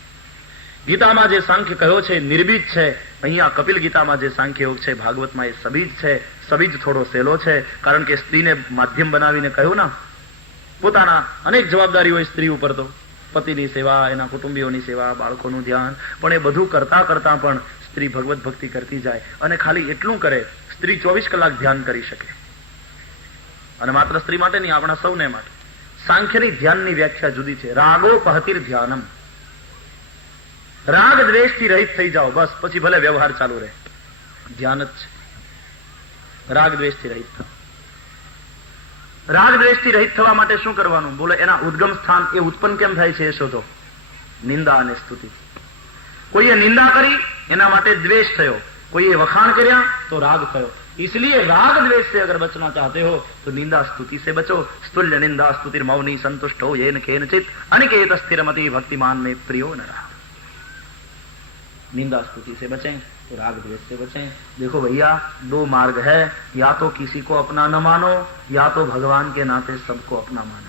ગીતામાં જે સાંખ્ય કહ્યો છે નિર્બીજ છે. અહીંયા કપિલ ગીતામાં જે સાંખ્ય યોગ છે, ભાગવતમાં એ સબીજ છે. સબીજ થોડો સહેલો છે, કારણ કે સ્ત્રીને માધ્યમ બનાવીને કહ્યું ના, પોતાના અનેક જવાબદારી હોય સ્ત્રી ઉપર, તો પતિની સેવા, એના કુટુંબીઓની સેવા, બાળકોનું ધ્યાન, પણ એ બધું કરતા કરતા પણ સ્ત્રી ભગવત ભક્તિ કરતી જાય. અને ખાલી એટલું કરે, સ્ત્રી 24 કલાક ધ્યાન કરી શકે. અને માત્ર સ્ત્રી માટે નહીં, આપણા સૌને માટે. સાંખ્યની ધ્યાનની વ્યાખ્યા જુદી છે. રાગો પહતિર ધ્યાનમ. રાગ દ્વેષથી રહિત થઈ જાઓ, બસ પછી ભલે વ્યવહાર ચાલુ રહે, ધ્યાન જ છે. રાગ દ્વેષથી રહિત થાવ. રાગ દ્વેષથી રહિત થવા માટે શું કરવાનું? બોલે, એના ઉદ્ગમ સ્થાન એ ઉત્પન્ન કેમ થાય છે એ શોધો. નિંદા અને સ્તુતિ. કોઈએ નિંદા કરી એના માટે દ્વેષ થયો, કોઈએ વખાણ કર્યા તો રાગ થયો. इसलिए राग द्वेष से अगर बचना चाहते हो तो निंदा स्तुति से बचो. स्तुल्य निंदा स्तुतिर मौनी संतुष्ट हो येन केनचित अनिकेत स्थिरमति भक्तिमान में प्रियो न रहा. निंदा स्तुति से बचें तो राग द्वेष से बचें. देखो भैया, 2 मार्ग है. या तो किसी को अपना न मानो, या तो भगवान के नाते सबको अपना मानो,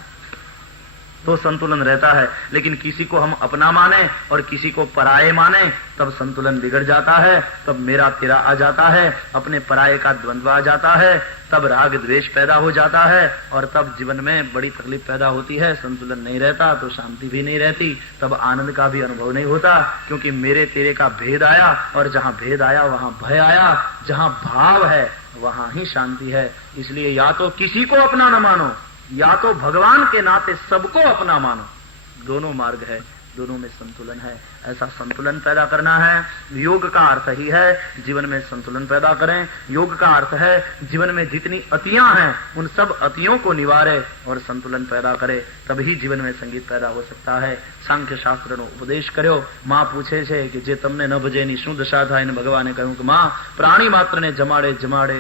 तो संतुलन रहता है. लेकिन किसी को हम अपना माने और किसी को पराये माने, तब संतुलन बिगड़ जाता है. तब मेरा तेरा आ जाता है, अपने पराये का द्वंद्व आ जाता है. तब राग द्वेष पैदा हो जाता है और तब जीवन में बड़ी तकलीफ पैदा होती है. संतुलन नहीं रहता तो शांति भी नहीं रहती, तब आनंद का भी अनुभव नहीं होता. क्योंकि मेरे तेरे का भेद आया, और जहां भेद आया वहां भय आया. जहां भाव है वहां ही शांति है. इसलिए या तो किसी को अपना न मानो, या तो भगवान के नाते सबको अपना मानो. दोनों मार्ग है, दोनों में संतुलन है. ऐसा संतुलन पैदा करना है. योग का अर्थ ही है जीवन में संतुलन पैदा करें. योग का अर्थ है जीवन में जितनी अतियां हैं उन सब अतियों को निवारे और संतुलन पैदा करे. तभी जीवन में संगीत पैदा हो सकता है. सांख्य शास्त्रનો ઉપદેશ કર્યો. માં પૂછે છે કે જે તમને ન ભજે એની શું દશા થાય? ને ભગવાને કહ્યું કે માં, પ્રાણી માત્રને જમાડે, જમાડે,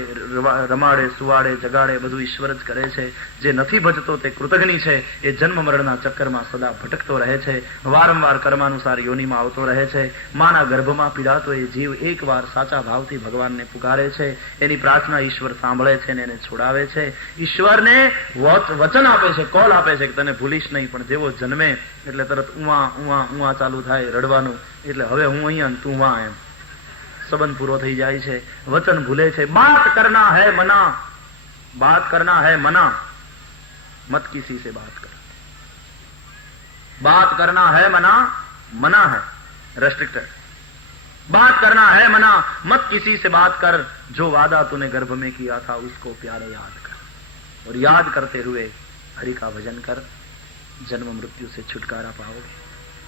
રમાડે, સુવાડે, જગાડે બધું ઈશ્વર જ કરે છે. જે નથી ભજતો તે કૃતજ્ઞ છે. એ જન્મ મરણના ચક્કરમાં સદા ભટકતો રહે છે. વારંવાર કર્માનુસાર યોનિમાં આવતો રહે છે. માના ગર્ભમાં પીડાતો એ જીવ એકવાર સાચા ભાવથી ભગવાનને પુકારે છે. એની પ્રાર્થના ઈશ્વર સાંભળે છે ને એને છોડાવે છે. ઈશ્વરને વચન આપે છે, કોલ આપે છે કે તને ભૂલીશ નહીં. પણ જેવો જન્મે એટલે તરત ઉવા ઉવા ઉવા ચાલુ થાય રડવાનું. એટલે હવે હું અહીંયા તું વા, એમ સંબંધ પૂરો થઈ જાય છે. વચન ભૂલે છે. બાત કરના હૈ મના, બાત કરના હૈ મના, મત કિસી સે બાત કર. बात करना है मना, मना है रेस्ट्रिक्ट है। बात करना है मना, मत किसी से बात कर, जो वादा तूने गर्भ में किया था उसको प्यारे याद कर, और याद करते हुए हरि का भजन कर, जन्म मृत्यु से छुटकारा पाओगे।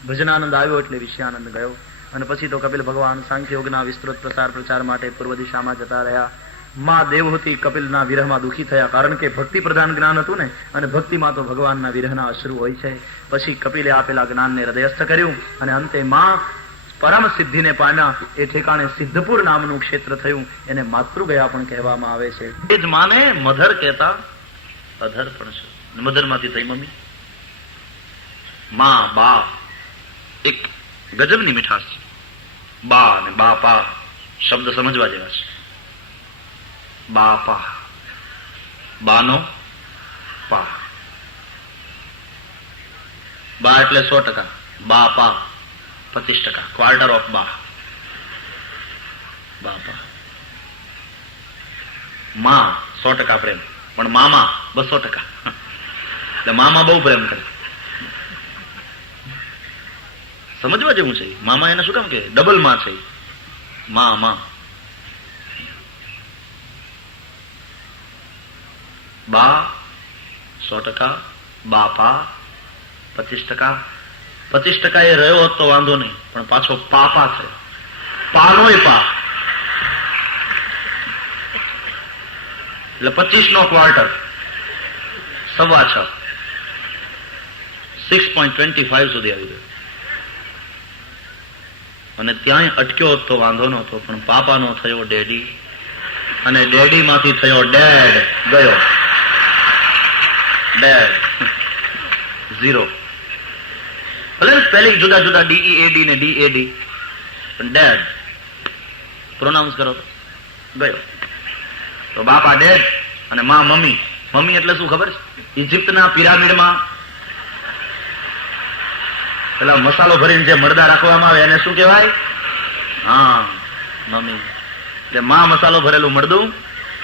ભજનાનંદ આવ્યો એટલે વિષયાનંદ ગયો. અને પછી તો કપિલ ભગવાન સાંખ્ય યોગના વિસ્તૃત પ્રચાર માટે પૂર્વ દિશામાં જતા રહ્યા. માં દેવહૂતિ કપિલના વિરહમાં દુઃખી થયા, કારણ કે ભક્તિ પ્રધાન જ્ઞાન હતું ને, અને ભક્તિમાં તો ભગવાનના વિરહના અશ્રુ હોય છે. પછી કપિલે આપેલા જ્ઞાનને હૃદયસ્થ કર્યું અને અંતે માં પરમ સિદ્ધિને પામ્યા. એ ઠેકાણે સિદ્ધપુર નામનું ક્ષેત્ર થયું. એને માતૃગયા પણ કહેવામાં આવે છે. એ જ માને મધર કહેતા અધર પણ છે. મધરમાંથી થઈ મમ્મી. માં બા એક ગજબની મીઠાશ છે. બા અને બાપા શબ્દ સમજવા જેવા છે. બાપા, બાનો પા. બા એટલે 100%, બાપા 25%, ક્વાર્ટર ઓફ બા. બાપા. માં 100% પ્રેમ, પણ મામા 200%. એટલે મામા બહુ પ્રેમ કરે. સમજવા જેવું છે. મામા એને શું કામ કે ડબલ માં છે. માં બા 100%, બાપા 25%. 25% એ રહ્યો હોત તો વાંધો નહીં, પણ પાછો પાપા થયો. પાનોય પા એટલે 25 નો ક્વાર્ટર 6.25, 6.25 સુધી આવી ગયો. અને ત્યાં અટક્યો હોત તો વાંધો નહોતો, પણ પાપાનો થયો ડેડી, અને ડેડી માંથી થયો ડેડ, ગયો ડેડ 0. ભલે સ્પેલિંગ જુદા જુદા, DEAD ને DAD, પણ ડેડ પ્રોનાઉન્સ કરો તો ગયો. તો બાપા ડેડ અને માં મમ્મી. મમ્મી એટલે શું ખબર છે? ઇજિપ્તના પિરામિડમાં પેલા મસાલો ભરીને જે મરદા રાખવામાં આવે એને શું કહેવાય? હા, મમ્મી. એટલે માં મસાલો ભરેલું મરદું,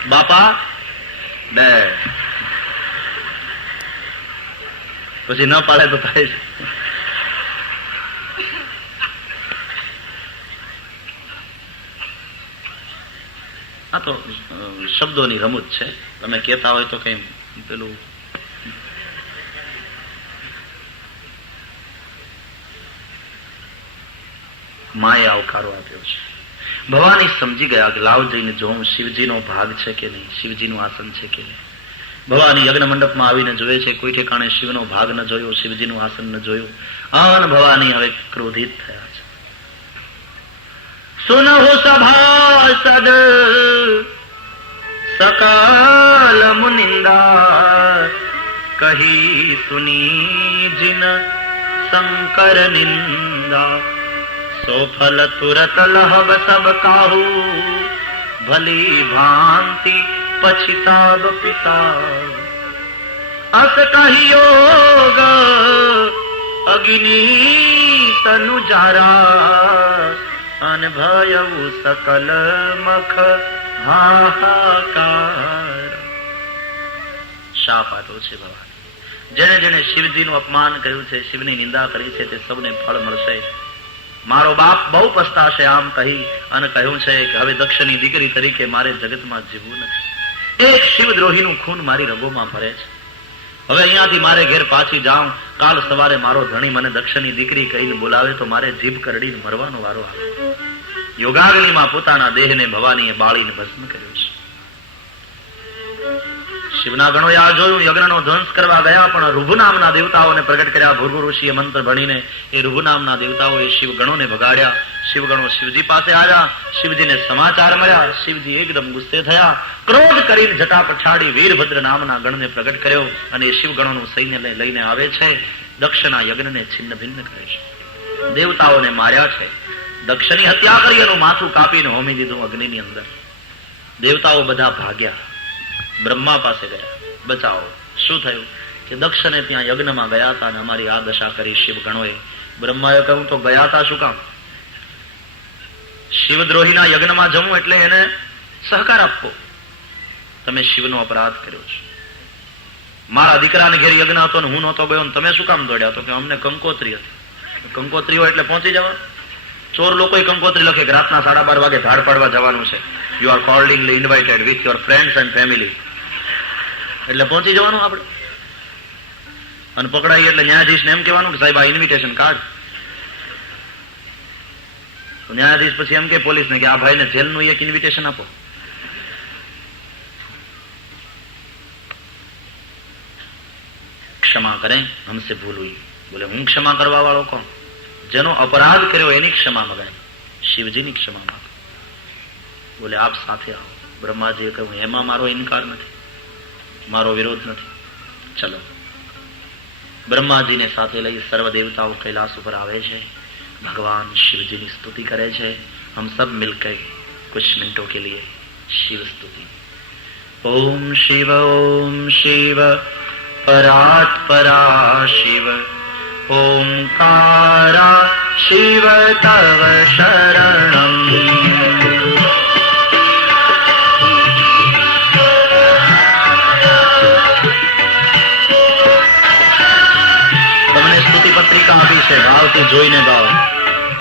બાપા ડેડ. પછી ન પાડે તો થાય છે. આ તો શબ્દોની રમૂજ છે. તમે કહેતા હોય તો કઈ પેલું માએ આવકારો આપ્યો છે. ભવાની સમજી ગયા કે લાવ જઈને જોઉં શિવજીનો ભાગ છે કે નહીં, શિવજીનું આસન છે કે નહીં. ભવાની યજ્ઞ મંડપમાં આવીને જોવે છે, કોઈ ઠેકાણે શિવનો ભાગ ન જોયો, શિવજીનું આસન ન જોયું. અન ભવાની હવે ક્રોધિત થયા છે. સુનહુ સભાસદ સકાલ મુનિંદા, કહી સુની જીન શંકર નિંદા. સોફલ તુરત લહબ સબ કાહુ, ભલી ભાંતિ પછિતાબ પિતા. અસ કહિયોગ અગ્નિ તનુ જારા, અન ભયવું સકલ મખ હાહાકાર. શાપ આપ્યો છે ભગવાન. જેને જેને શિવજીનું અપમાન કર્યું છે, શિવની નિંદા કરી છે, તે સૌને ફળ મળશે. મારો બાપ બહુ પસ્તાશે આમ કહી અને કહ્યું છે કે હવે દક્ષની દીકરી તરીકે મારે જગતમાં જીવવું નથી. એક શિવદ્રોહીનું ખૂન મારી રગોમાં ભરે છે. હવે અહીંયાથી મારે ઘેર પાછી જાઉં. કાલ સવારે મારો ધણી મને દક્ષની દીકરી કહીને બોલાવે તો મારે જીભ કરડીને મરવાનો વારો આવે. યોગાગ્નિમાં પોતાના દેહને ભવાનીએ બાળીને ભસ્મ કર્યો છે. શિવના ગણોએ આ જોયું, યજ્ઞનો ધ્વંસ કરવા ગયા, પણ ઋભુ નામના દેવતાઓને પ્રગટ કર્યા. ભૃગુ ઋષિએ મંત્ર ભણીને એ ઋભુ નામના દેવતાઓએ શિવ ગણોને ભગાડ્યા. શિવગણો શિવજી પાસે આવ્યા, શિવજીને સમાચાર મળ્યા. શિવજી એકદમ ગુસ્સે થયા, ક્રોધ કરીને જટા પછાડી વીરભદ્ર નામના ગણને પ્રગટ કર્યો, અને એ શિવગણોનું સૈન્ય લઈને આવે છે. દક્ષના યજ્ઞને છિન્ન ભિન્ન કરે છે. દેવતાઓને માર્યા છે. દક્ષની હત્યા કરી, એનું માથું કાપીને હોમી દીધું અગ્નિની અંદર. દેવતાઓ બધા ભાગ્યા, બ્રહ્મા પાસે ગયા, બચાવો. શું થયું કે દક્ષને ત્યાં યજ્ઞમાં ગયા હતા અને અમારી આ દશા કરી શિવ ગણોએ. બ્રહ્માએ કહ્યું તો ગયા હતા શું કામ? શિવદ્રોહીના યજ્ઞમાં જવું એટલે એને સહકાર આપવો. તમે શિવનો અપરાધ કર્યો છે. મારા દીકરાને ઘેર યજ્ઞ હતો ને હું નહોતો ગયો ને તમે શું કામ દોડ્યા? તો કે અમને કંકોત્રી હતી. કંકોત્રી હોય એટલે પહોંચી જવા. ચોર લોકોએ કંકોત્રી લખે કે રાતના 12:30 વાગે ધાડ પાડવા જવાનું છે. You are cordially invited with your friends and family. એટલે પહોંચી જવાનું આપણે. અને પકડાઈ એટલે ન્યાયાધીશને એમ કહેવાનું કે સાહેબ આ ઇન્વિટેશન કાર્ડ. ન્યાયાધીશ પછી એમ કે પોલીસને કે આ ભાઈને જેલનું એક ઇન્વિટેશન આપો. ક્ષમા કરેं हमसे भूल हुई. बोले હું ક્ષમા કરવા વાળો કોણ? જેનો અપરાધ કર્યો એની ક્ષમા મગાય. શિવજીની ક્ષમા માંગો. બોલે આપ સાથે આવો. બ્રહ્માજીએ કહ્યું એમાં મારો ઇનકાર નથી, મારો વિરોધ નથી. ચલો. બ્રહ્માજીને સાથે લઈ સર્વ દેવતાઓ કૈલાસ ઉપર આવે છે. ભગવાન શિવજીની સ્તુતિ કરે છે. हम सब मिलकर कुछ मिनटों के लिए शिव स्तुति. ओम शिव परात् परा शिव ओंकारा शिव तव शरणम. તમને સ્તુતિ પત્રિકા આપી છે, ભાવથી જોઈને ગાઓ.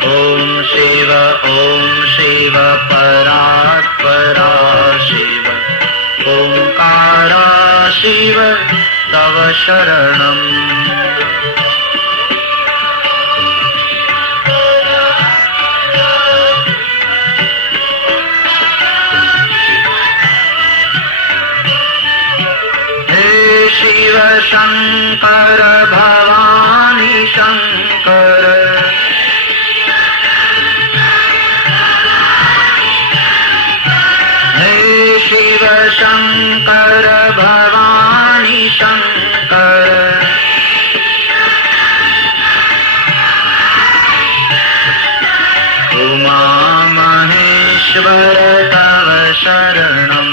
ઓમ શિવ પરાत् પરા શિવ ઓંકારા શિવ तव शरणम. हे शिव शंकर भवानी शंकर. हे शिव शंकर भवानी शंकर. उमा महेश्वर तव शरणम.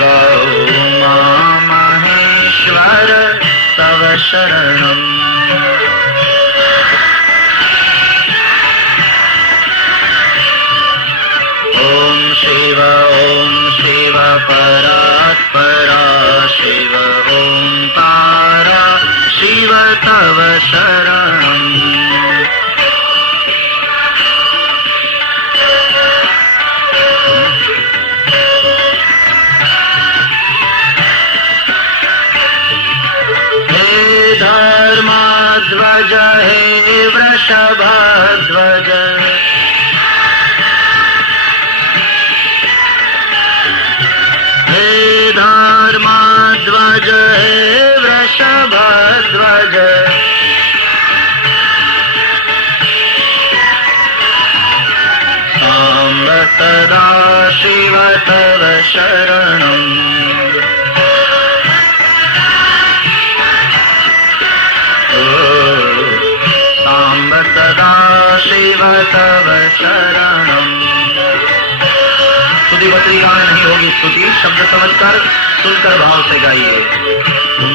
गौमा महेश्वर तव शरणम. ओम शिव परात् परा शिव ओंकारा शिव तव शरणम. हे धर्मध्वज हे वृषभध्वज. धर्मध्वज हे वृषभध्वज. सांब सदा शिव तव शरणम. सांब सदा शिव तव शरणम. स्तुति पत्रिका में नहीं होगी स्तुति, शब्द समझकर सुनकर भाव से गाइए. ओम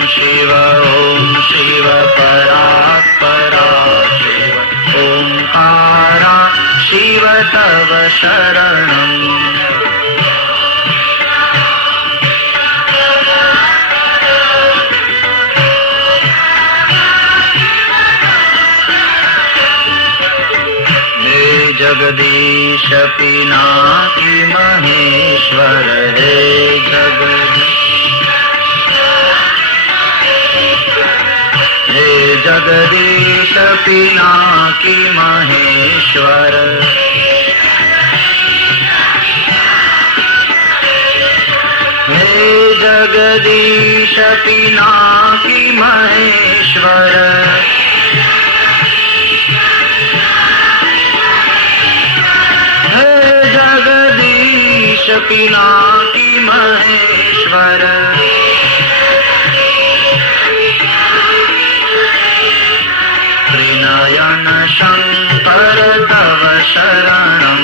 शिव परात् परा शिव ओंकारा शिव तव शरणम. जगदीश पिनाकी महेश्वर हे जगदीश पिनाकी महेश्वर. हे जगदीश पिनाकी महेश्वर. जगदीश पिनाकी महेश्वर. त्रिनयन शंकर तव शरणम.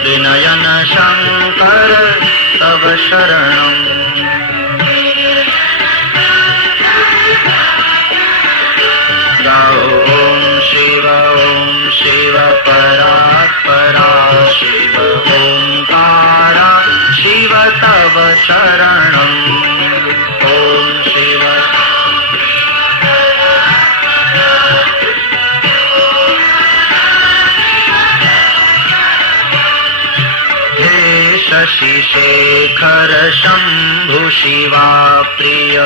त्रिनयन शंकर तव शरणम. गाओ ओम शशिशेखर शंभु शिवा प्रिय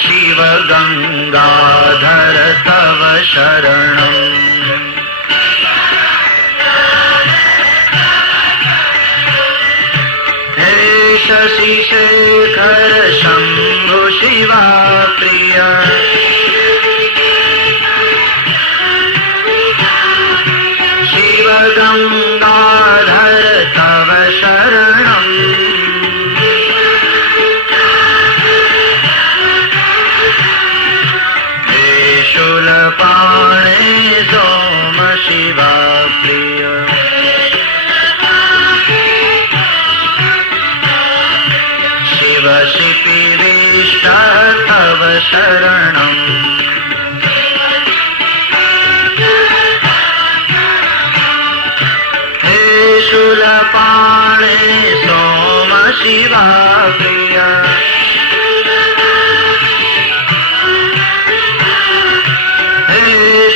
शिव गंगाधर तव शरणम् हे शशिशेखर शंभु शिवा प्रिय शिव गंगाधर तव शरणम् शूलपाणे सोम शिवा प्रिय शिव शिपिविष्ट तव शरणम् हे शूलपाणे सोम शिवा प्रिय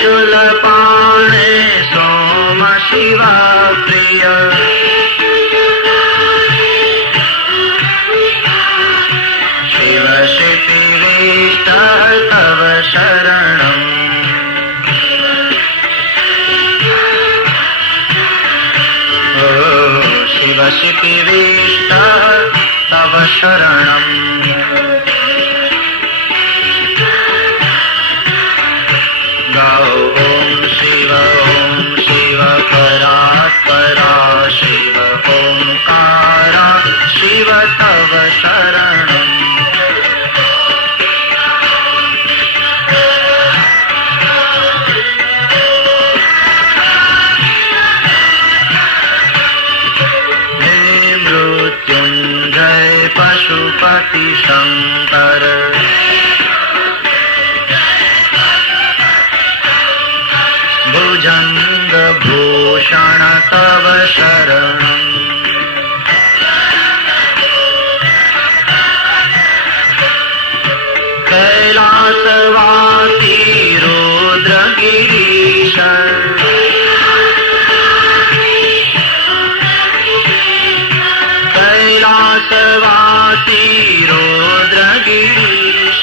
शूलपाणे सोम शिवा प्रिय शिव शिपिविष्ट तव शरणम् शिव शिपिविष्ट तव शरणम् ओम शिव परात्परा शिव ओंकारा शिव तव शरणम् हे मृत्युंजय पशुपति शंकर भुजंग भूषण तव शरणम् कैलासवासी रुद्रगिरीश कैलासवासी रुद्रगिरीश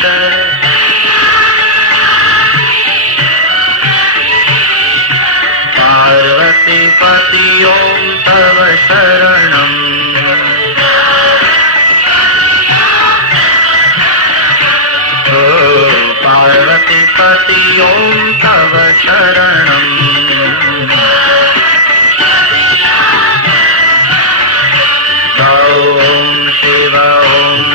पार्वतीपति ओम तव शरणम् पार्वतीपति ओम तव शरणम् ओम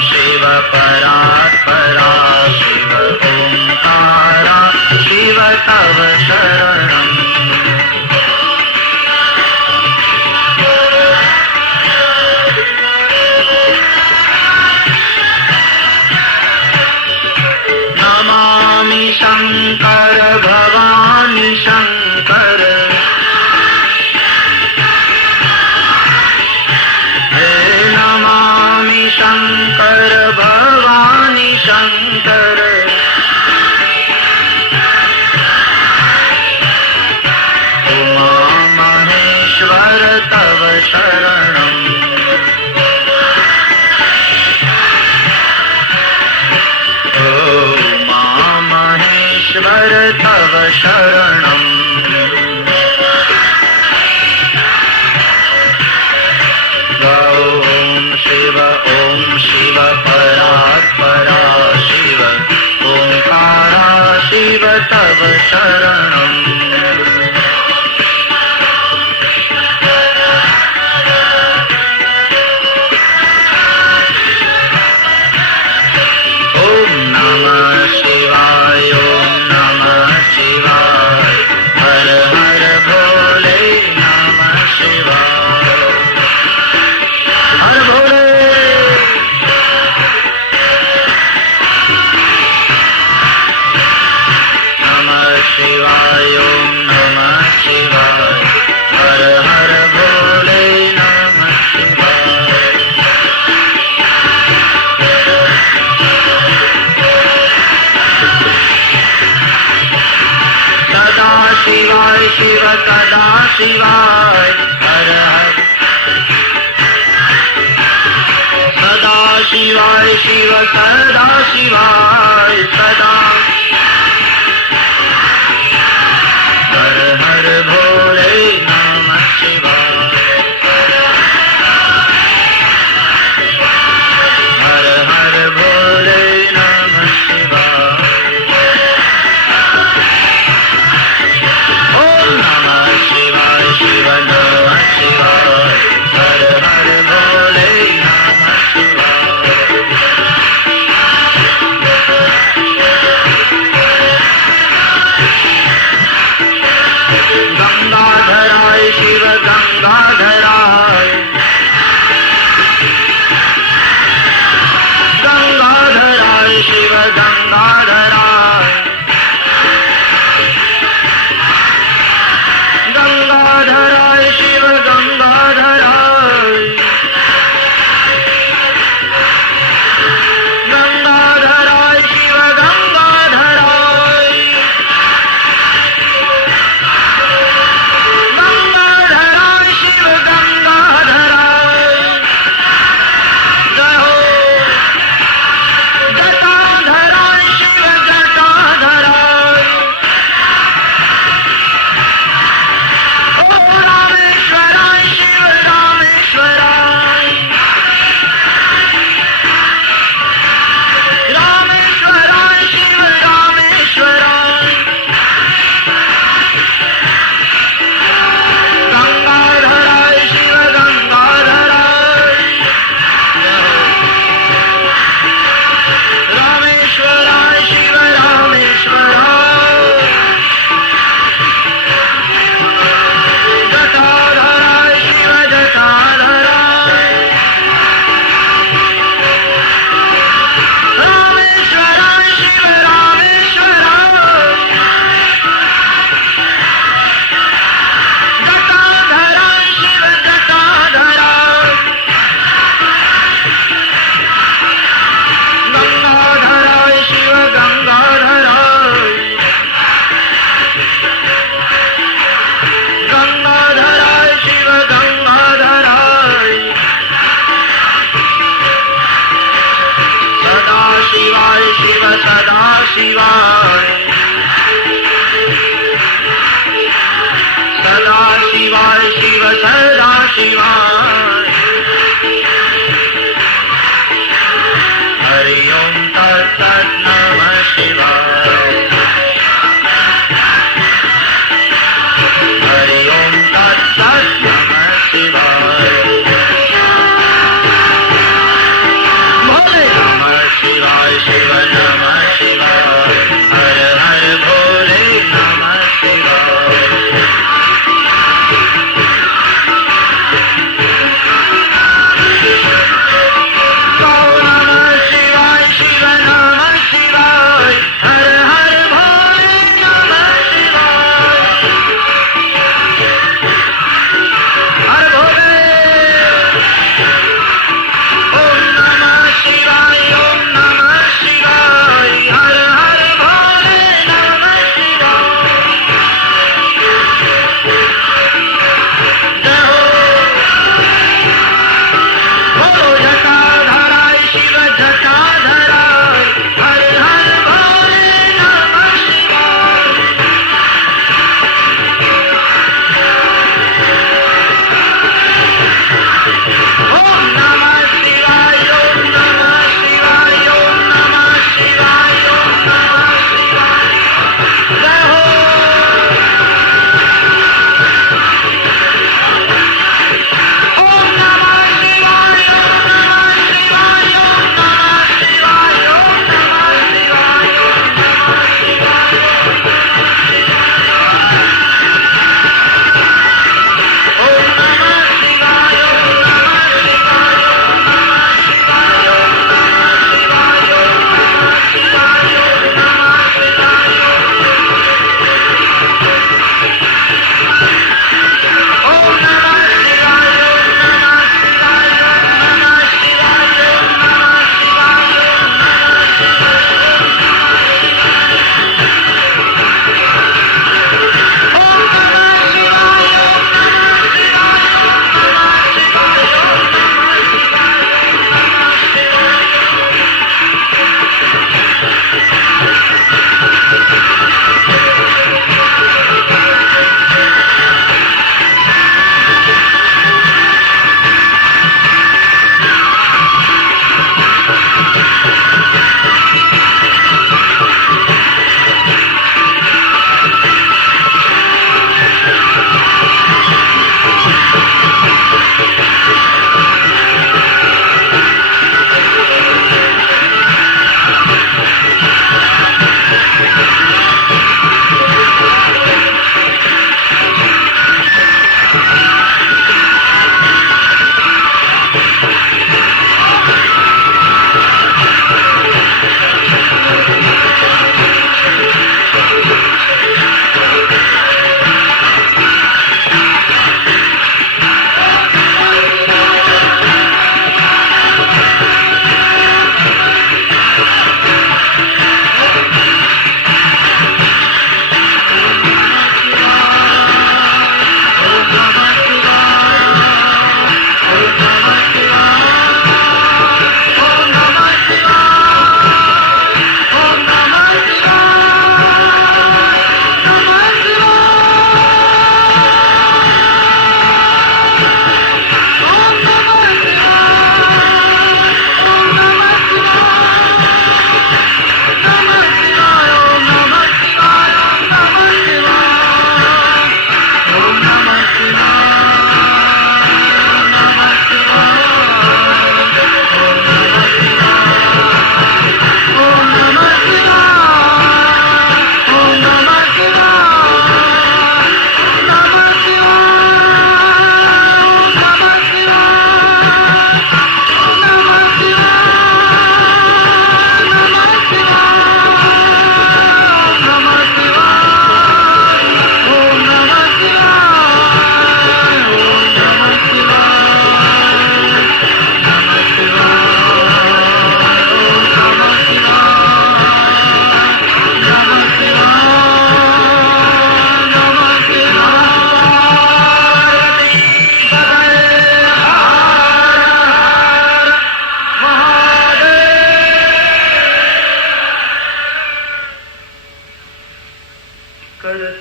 शिव परात्परा शिव ओंकारा शिव तव शरणम् शंकर भवानी शंकर हे नमामि शंकर भवानी शंकर उमा महेश्वर तव शरणम् ईश्वर तव शरणम् ओम शिव परात्परा शिव ओंकारा शिव तव शरणम् ओम नमः शिवाय ओम नमः शिवाय हर हर भोले नमः शिवाय हर भोले नमः शिवाय शिवाय हर हर सदा शिवाय शिव सदा शिवाय सदा हर हर भोले नमः शिवाय हर हर भोले नमः शिवाय ओम नमः शिवाय शिव नमः शिवाय हर हर भोले नमः शिवाय गंगाधराय शिव गंगाधराय गंगाधराय शिव गंगाधराय गंगाधराय शिव गंगाधराय गंगाधराय शिव गंगाधराय गंगाधराय शिव गंगाधराय जय हो जटाधराय शिव जटाधराय ओ रामेश्वराय शिव रामेश्वराय रामेश्वराय शिव रामेश्वराय गंगाधराय शिव गंगाधराय रामेश्वराय शिव रामेश्वराय जटाधराय शिव जटाधराय रामेश्वराय शिव रामेश्वराय जटाधराय शिव जटाधराय गंगाधराय शिव गंगाधराय गंगाधराय शिव गंगाधराय सदा शिवाय शिव सदा शिवाय सदा शिवाय शिव सदा शिवाय हरि ओम तत्सत् नमः शिवाय हरि ओम तत्सत् नमः शिवाय भोले नमः शिवाय शिव नमः शिवाय हर हर भोले नमः शिवाय नमः शिवाय शिव नमः शिवाय हर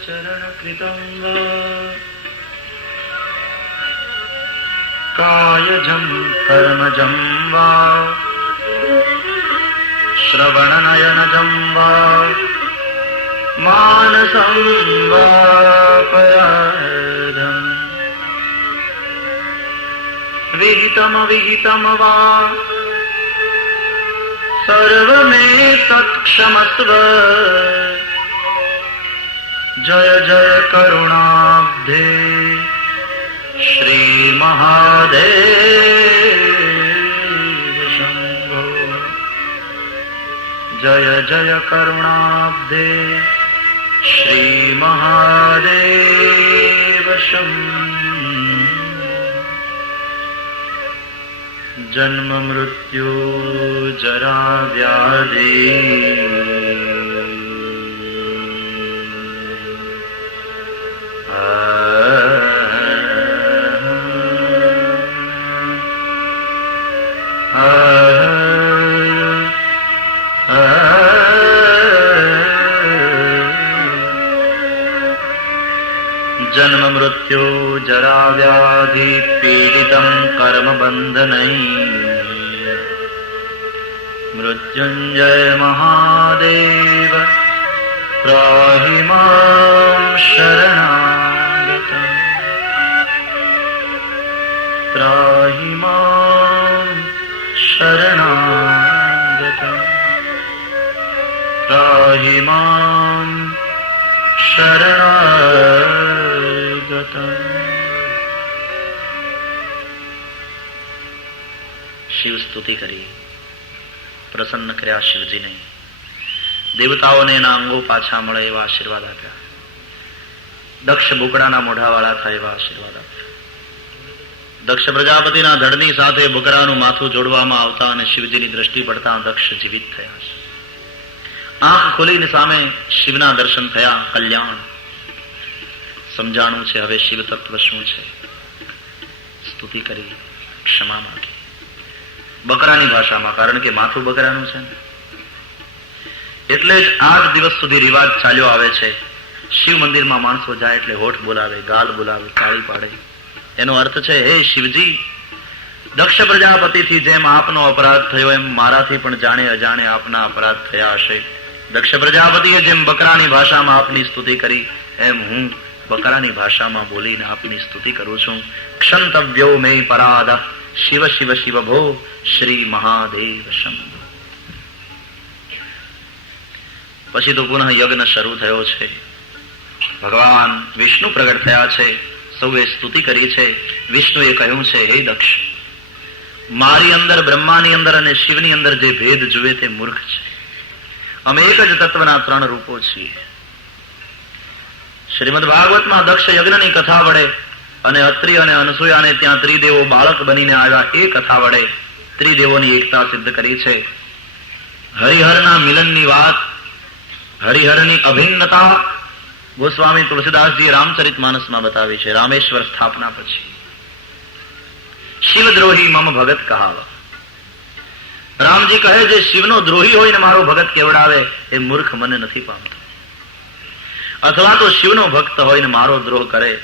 ચરણકૃतं વા કાયજં કર્મજં વા શ્રવણનયનજં વા માનસં વા પરાર્ધં વિહિતમ વિહિતમ વા સર્વમેતત્ક્ષમસ્વ જય જય કરુણાબ્ધે શ્રી મહાદેવ શંભો જય જય કરુણાબ્ધે શ્રી મહાદેવ શંભો જન્મ મૃત્યુ જરા વ્યાધિ જન્મ મૃત્યુ જરા વ્યાધિ પીડિતં કર્મ બંધનૈ મૃત્યુંજય મહાદેવ ત્રાહિ માં શરણાગતં ત્રાહિ માં શરણાગતં ત્રાહિ માં શરણાગતં. શિવ સ્તુતિ કરી, પ્રસન્ન કર્યા શિવજીને. દેવતાઓને એના અંગો પાછા મળે એવા આશીર્વાદ આપ્યા. દક્ષ બુકડાના મોઢાવાળા થાય એવા આશીર્વાદ આપ્યા. દક્ષ પ્રજાપતિના ધડની સાથે બુકરાનું માથું જોડવામાં આવતા અને શિવજીની દ્રષ્ટિ પડતા દક્ષ જીવિત થયા છે. આંખ ખોલીને સામે શિવના દર્શન થયા. કલ્યાણ સમજાણું છે હવે શિવ તત્વ શું છે. સ્તુતિ કરી, ક્ષમા માંગી બકરાની ભાષામાં, કારણ કે માથું બકરાનું છે. એટલે જ આજ દિવસ સુધી રિવાજ ચાલ્યો આવે છે. શિવ મંદિરમાં માણસો જાય એટલે હોઠ બોલાવે, ગાલ બોલાવે, તાળી પાડે. એનો અર્થ છે, હે શિવજી, દક્ષ પ્રજાપતિથી જેમ આપનો અપરાધ થયો એમ મારાથી પણ જાણે અજાણે આપના અપરાધ થયા હશે. દક્ષ પ્રજાપતિએ જેમ બકરાની ભાષામાં આપની સ્તુતિ કરી એમ હું બકરાની ભાષામાં બોલીને આપની સ્તુતિ કરું છું. ક્ષંતવ્યો મે પરાધ શિવ શિવ શિવ ભો શ્રી મહાદેવ શંભો. પછી તો પુનઃ યજ્ઞ શરૂ થયો છે. ભગવાન વિષ્ણુ પ્રગટ થયા છે. સૌએ સ્તુતિ કરી છે. વિષ્ણુએ કહ્યું છે, હે દક્ષ, મારી અંદર, બ્રહ્માની અંદર અને શિવની અંદર જે ભેદ જુએ તે મૂર્ખ છે. અમે એક જ તત્વના ત્રણ રૂપો છીએ. શ્રીમદ ભાગવતમાં દક્ષ યજ્ઞની કથા વડે અને અત્રિ અને અનસૂયાને ત્યાં ત્રિદેવો બાળક બનીને આવ્યા એ કથા વડે ત્રિદેવોની એકતા સિદ્ધ કરી છે. હરિહરના મિલનની વાત, હરિહરની અભિન્નતા ગોસ્વામી તુલસીદાસજી રામચરિતમાનસમાં બતાવી છે. રામેશ્વર સ્થાપના પછી શિવદ્રોહી મમ ભગત કહાવા. રામજી કહે, જે શિવનો દ્રોહી હોય ને મારો ભગત કેવડાવે એ મૂર્ખ મને નથી પામતો. અથવા તો શિવનો ભક્ત હોય ને મારો દ્રોહ કરે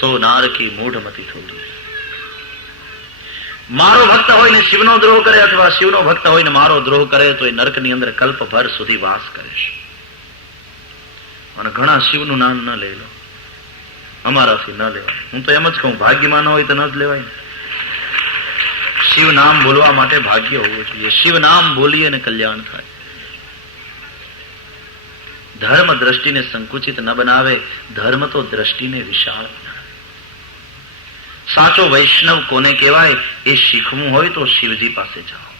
સો નારકી મૂઢમતી થોડી. મારો ભક્ત હોય ને શિવનો દ્રોહ કરે અથવા શિવનો ભક્ત હોય ને મારો દ્રોહ કરે તો એ નરકની અંદર કલ્પભર સુધી વાસ કરે છે. અને ઘણા શિવનું નામ ન લઈ લો, અમારાથી ન લેવાય. હું તો એમ જ કહું, ભાગ્યમાં ન હોય તો ન જ લેવાય. શિવ નામ બોલવા માટે ભાગ્ય હોવું જોઈએ. શિવ નામ બોલીએ ને કલ્યાણ થાય. ધર્મ દ્રષ્ટિને સંકુચિત ન બનાવે, ધર્મ તો દ્રષ્ટિને વિશાળ બનાવે. સાચો વૈષ્ણવ કોને કહેવાય એ શીખવું હોય તો શિવજી પાસે જાઓ.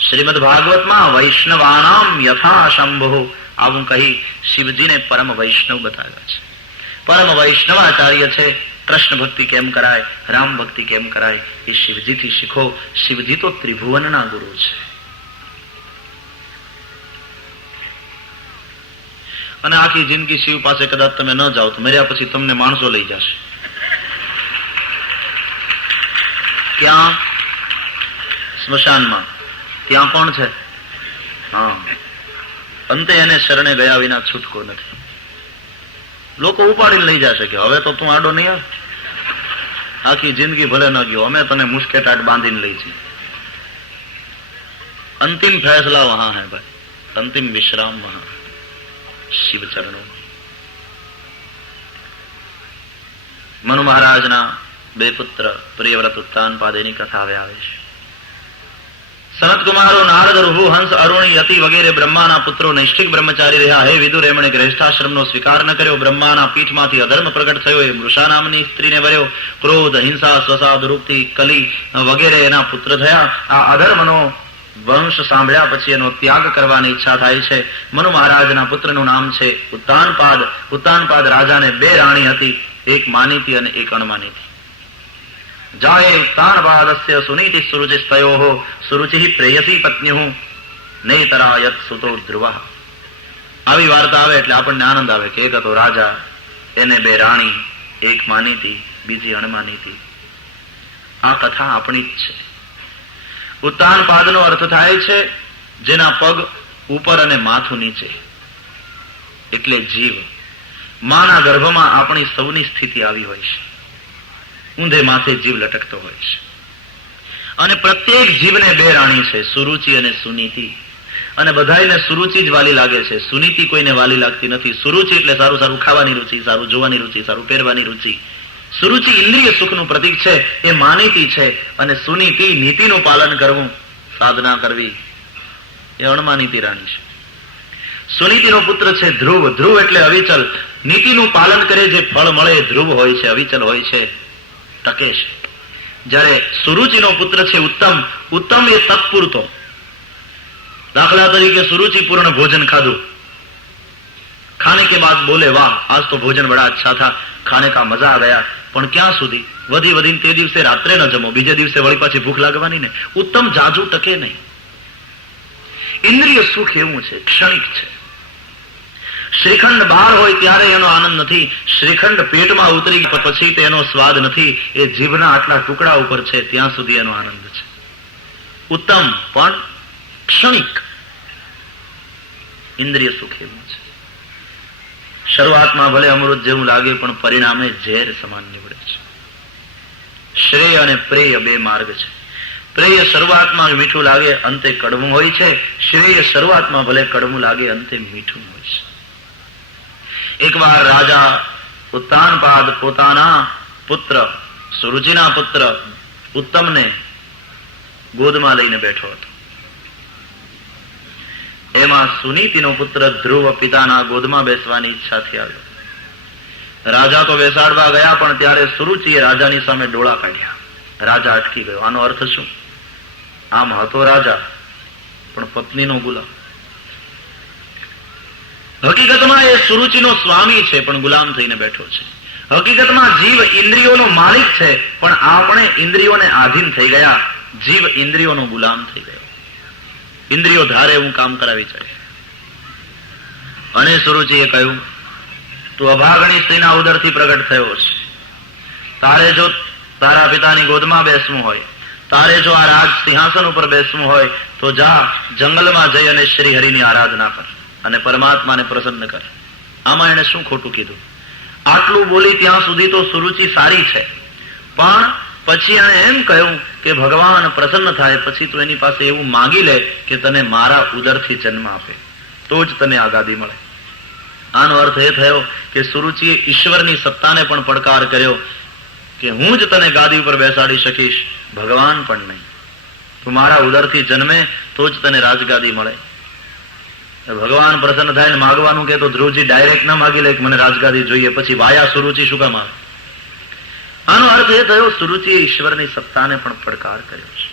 શ્રીમદ ભાગવતમાં વૈષ્ણવાનામ યથા શંભો આવું કહી શિવજીને પરમ વૈષ્ણવ બતાવ્યા છે. પરમ વૈષ્ણવાચાર્ય છે. કૃષ્ણ ભક્તિ કેમ કરાય, રામ ભક્તિ કેમ કરાય એ શિવજીથી શીખો. શિવજી તો ત્રિભુવનના ગુરુ છે. અને આખી જિંદગી શિવ પાસે કદાચ તમે ન જાઓ તો મર્યા પછી તમને માણસો લઈ જશે. ક્યાં? સ્મશાનમાં. ત્યાં કોણ છે? હા, અંતે એને શરણે ગયા વિના છૂટકો નથી. લોકો ઉપાડીને લઈ જશે કે હવે તો તું આડો નહીં આવે, આખી જિંદગી ભલે ન ગયો, અમે તને મુસ્કેટાટ બાંધીને લઈ જઈએ. અંતિમ ફૈસલા વહાં હૈ ભાઈ, અંતિમ વિશ્રામ વહાં શિવ ચરણો. મનુ મહારાજના 2 પુત્ર પ્રિયવ્રત ઉત્તાનપાદ એની કથા હવે આવે છે. સનતકુમારો નારદ, ઋભુ, હંસ, અરુણી, યતિ વગેરે બ્રહ્માના પુત્રો નૈષ્ઠિક બ્રહ્મચારી રહ્યા. હે વિદુર, એમણે ગ્રહસ્થાશ્રમનો સ્વીકાર ન કર્યો. બ્રહ્માના પીઠમાંથી અધર્મ પ્રગટ થયો. એ મૃષા નામની સ્ત્રીને વર્યો. ક્રોધ, હિંસા, સ્વસાદ, રૂપથી, કલી વગેરે એના પુત્ર થયા. આ અધર્મનો વંશ સાંભળ્યા પછી એનો ત્યાગ કરવાની ઈચ્છા થાય છે. મનુ મહારાજના પુત્રનું નામ છે ઉત્તાનપાદ. ઉત્તાનપાદ રાજાને 2 રાણી હતી, એક માનીતી અને એક અણમાનીતી. જાયે ઉત્તાનપાદસ્ય સુનીતિ સુરુચિસ્તયોઃ સુરુચિ પ્રેયસી પત્ન્યુઃ નેતરાયત સુતો ધ્રુવઃ. આવી વાર્તા આવે એટલે આપણને આનંદ આવે કે એક હતો રાજા, એને 2 રાણી, એક માનીતી, બીજી અણમાનીતી. આ કથા આપણી જ છે. ઉત્તાનપાદનો અર્થ થાય છે જેના પગ ઉપર અને માથું નીચે, એટલે જીવ. માના ગર્ભમાં આપણી સૌની સ્થિતિ આવી હોય છે. ઊંધે માથે જીવ લટકતો હોય છે. અને પ્રત્યેક જીવને 2 રાણી છે, સુરુચિ અને સુનીતિ. અને બધાને સુરુચિ જ વાલી લાગે છે, સુનીતિ કોઈને વાલી લાગતી નથી. સુરુચિ એટલે સારું સારું ખાવાની રુચિ, સારું જોવાની રુચિ, સારું પહેરવાની રુચિ. સુરુચિ ઇન્દ્રિય સુખનું પ્રતીક છે, એ માનીતી છે. અને સુનીતિ નીતિનું પાલન કરવું, સાધના કરવી, એ અણમાનીતી રાણી છે. સુનીતિનો પુત્ર છે ધ્રુવ. ધ્રુવ એટલે અવિચલ. નીતિનું પાલન કરે જે ફળ મળે એ ધ્રુવ હોય છે, અવિચલ હોય છે, ટકે છે. જ્યારે સુરુચિનો પુત્ર છે ઉત્તમ. ઉત્તમ એ તત્પૂરતો. દાખલા તરીકે સુરુચિ પૂર્ણ ભોજન ખાધું, ખાને કે બાદ બોલે વાહ આજ તો ભોજન બડા અચ્છા થા, ખાને કા મજા આ ગયા. પણ ક્યાં સુધી? વધી વધીને તે દિવસે રાત્રે ન જમો, બીજે દિવસે વળી પાછી ભૂખ લાગવાની ને. ઉત્તમ જાજુ ટકે નહીં. ઇન્દ્રિય સુખ એવું છે, ક્ષણિક છે. શ્રીખંડ બહાર હોય ત્યારે એનો આનંદ નથી. શ્રીખંડ પેટમાં ઉતરી પછી તેનો સ્વાદ નથી. એ જીભના આટલા ટુકડા ઉપર છે ત્યાં સુધી એનો આનંદ છે. ઉત્તમ પણ ક્ષણિક. ઇન્દ્રિય સુખ એવું છે. શરૂઆતમાં ભલે અમૃત જેવું લાગે પણ પરિણામે ઝેર સમાન નીવડે છે. શ્રેય અને પ્રેય 2 માર્ગ છે. પ્રેય શરૂઆતમાં મીઠું લાગે, અંતે કડવું હોય છે. શ્રેય શરૂઆતમાં ભલે કડવું લાગે, અંતે મીઠું હોય છે. એકવાર રાજા ઉત્તાનપાદ પોતાના પુત્ર સુરુચિના પુત્ર ઉત્તમને ગોદમાં લઈને બેઠો હતો. એમાં સુનીતિનો પુત્ર ધ્રુવ પિતાના ગોદમાં બેસવાની ઈચ્છાથી આવ્યો. રાજા તો બેસાડવા ગયા પણ ત્યારે સુરુચિએ રાજાની સામે ડોળા કાઢ્યા. રાજા અટકી ગયો. આનો અર્થ શું? આમ હતો રાજા પણ પત્નીનો ગુલામ. હકીકતમાં એ સુરુચિનો સ્વામી છે પણ ગુલામ થઈને બેઠો છે. હકીકતમાં જીવ ઇન્દ્રિયોનો માલિક છે પણ આપણે ઇન્દ્રિયોને આધીન થઈ ગયા. જીવ ઇન્દ્રિયોનો ગુલામ થઈ ગયો. ઇન્દ્રિયો ધારે હું કામ કરાવી જાય. અને સુરુચિએ કહ્યું, તું અભાગણી સ્ત્રીના ઉદરથી પ્રગટ થયો છે. તારે જો તારા પિતાની ગોદમાં બેસવું હોય, તારે જો આ રાજ સિંહાસન ઉપર બેસવું હોય તો જા જંગલમાં જઈ અને શ્રી હરિની આરાધના કર અને પરમાત્માને પ્રસન્ન કર. આમાં એને શું ખોટું કીધું? આટલું બોલી ત્યાં સુધી તો સુરુચિ સારી છે, પણ પછી એણે એમ કહ્યું કે ભગવાન પ્રસન્ન થાય પછી તું એની પાસે એવું માંગી લે કે તને મારા ઉદરથી જન્મ આપે તો જ તને આઝાદી મળે. આનો અર્થ એ થયો કે સુરુચિએ ઈશ્વરની સત્તાને પણ પડકાર કર્યો કે હું જ તને ગાદી ઉપર બેસાડી શકીશ, ભગવાન પણ નહીં. તું મારા ઉદરથી જન્મે તો જ તને રાજગાદી મળે. ભગવાન પ્રસન્ન થાય ને માગવાનું કે તો ધ્રુવજી ડાયરેક્ટ ના માગી લે કે મને રાજગાદી જોઈએ, પછી વાયા સુરુચિ શું કામ આવે? આનો અર્થ એ થયો સુરુચિએ ઈશ્વરની સત્તાને પણ પડકાર કર્યો છે.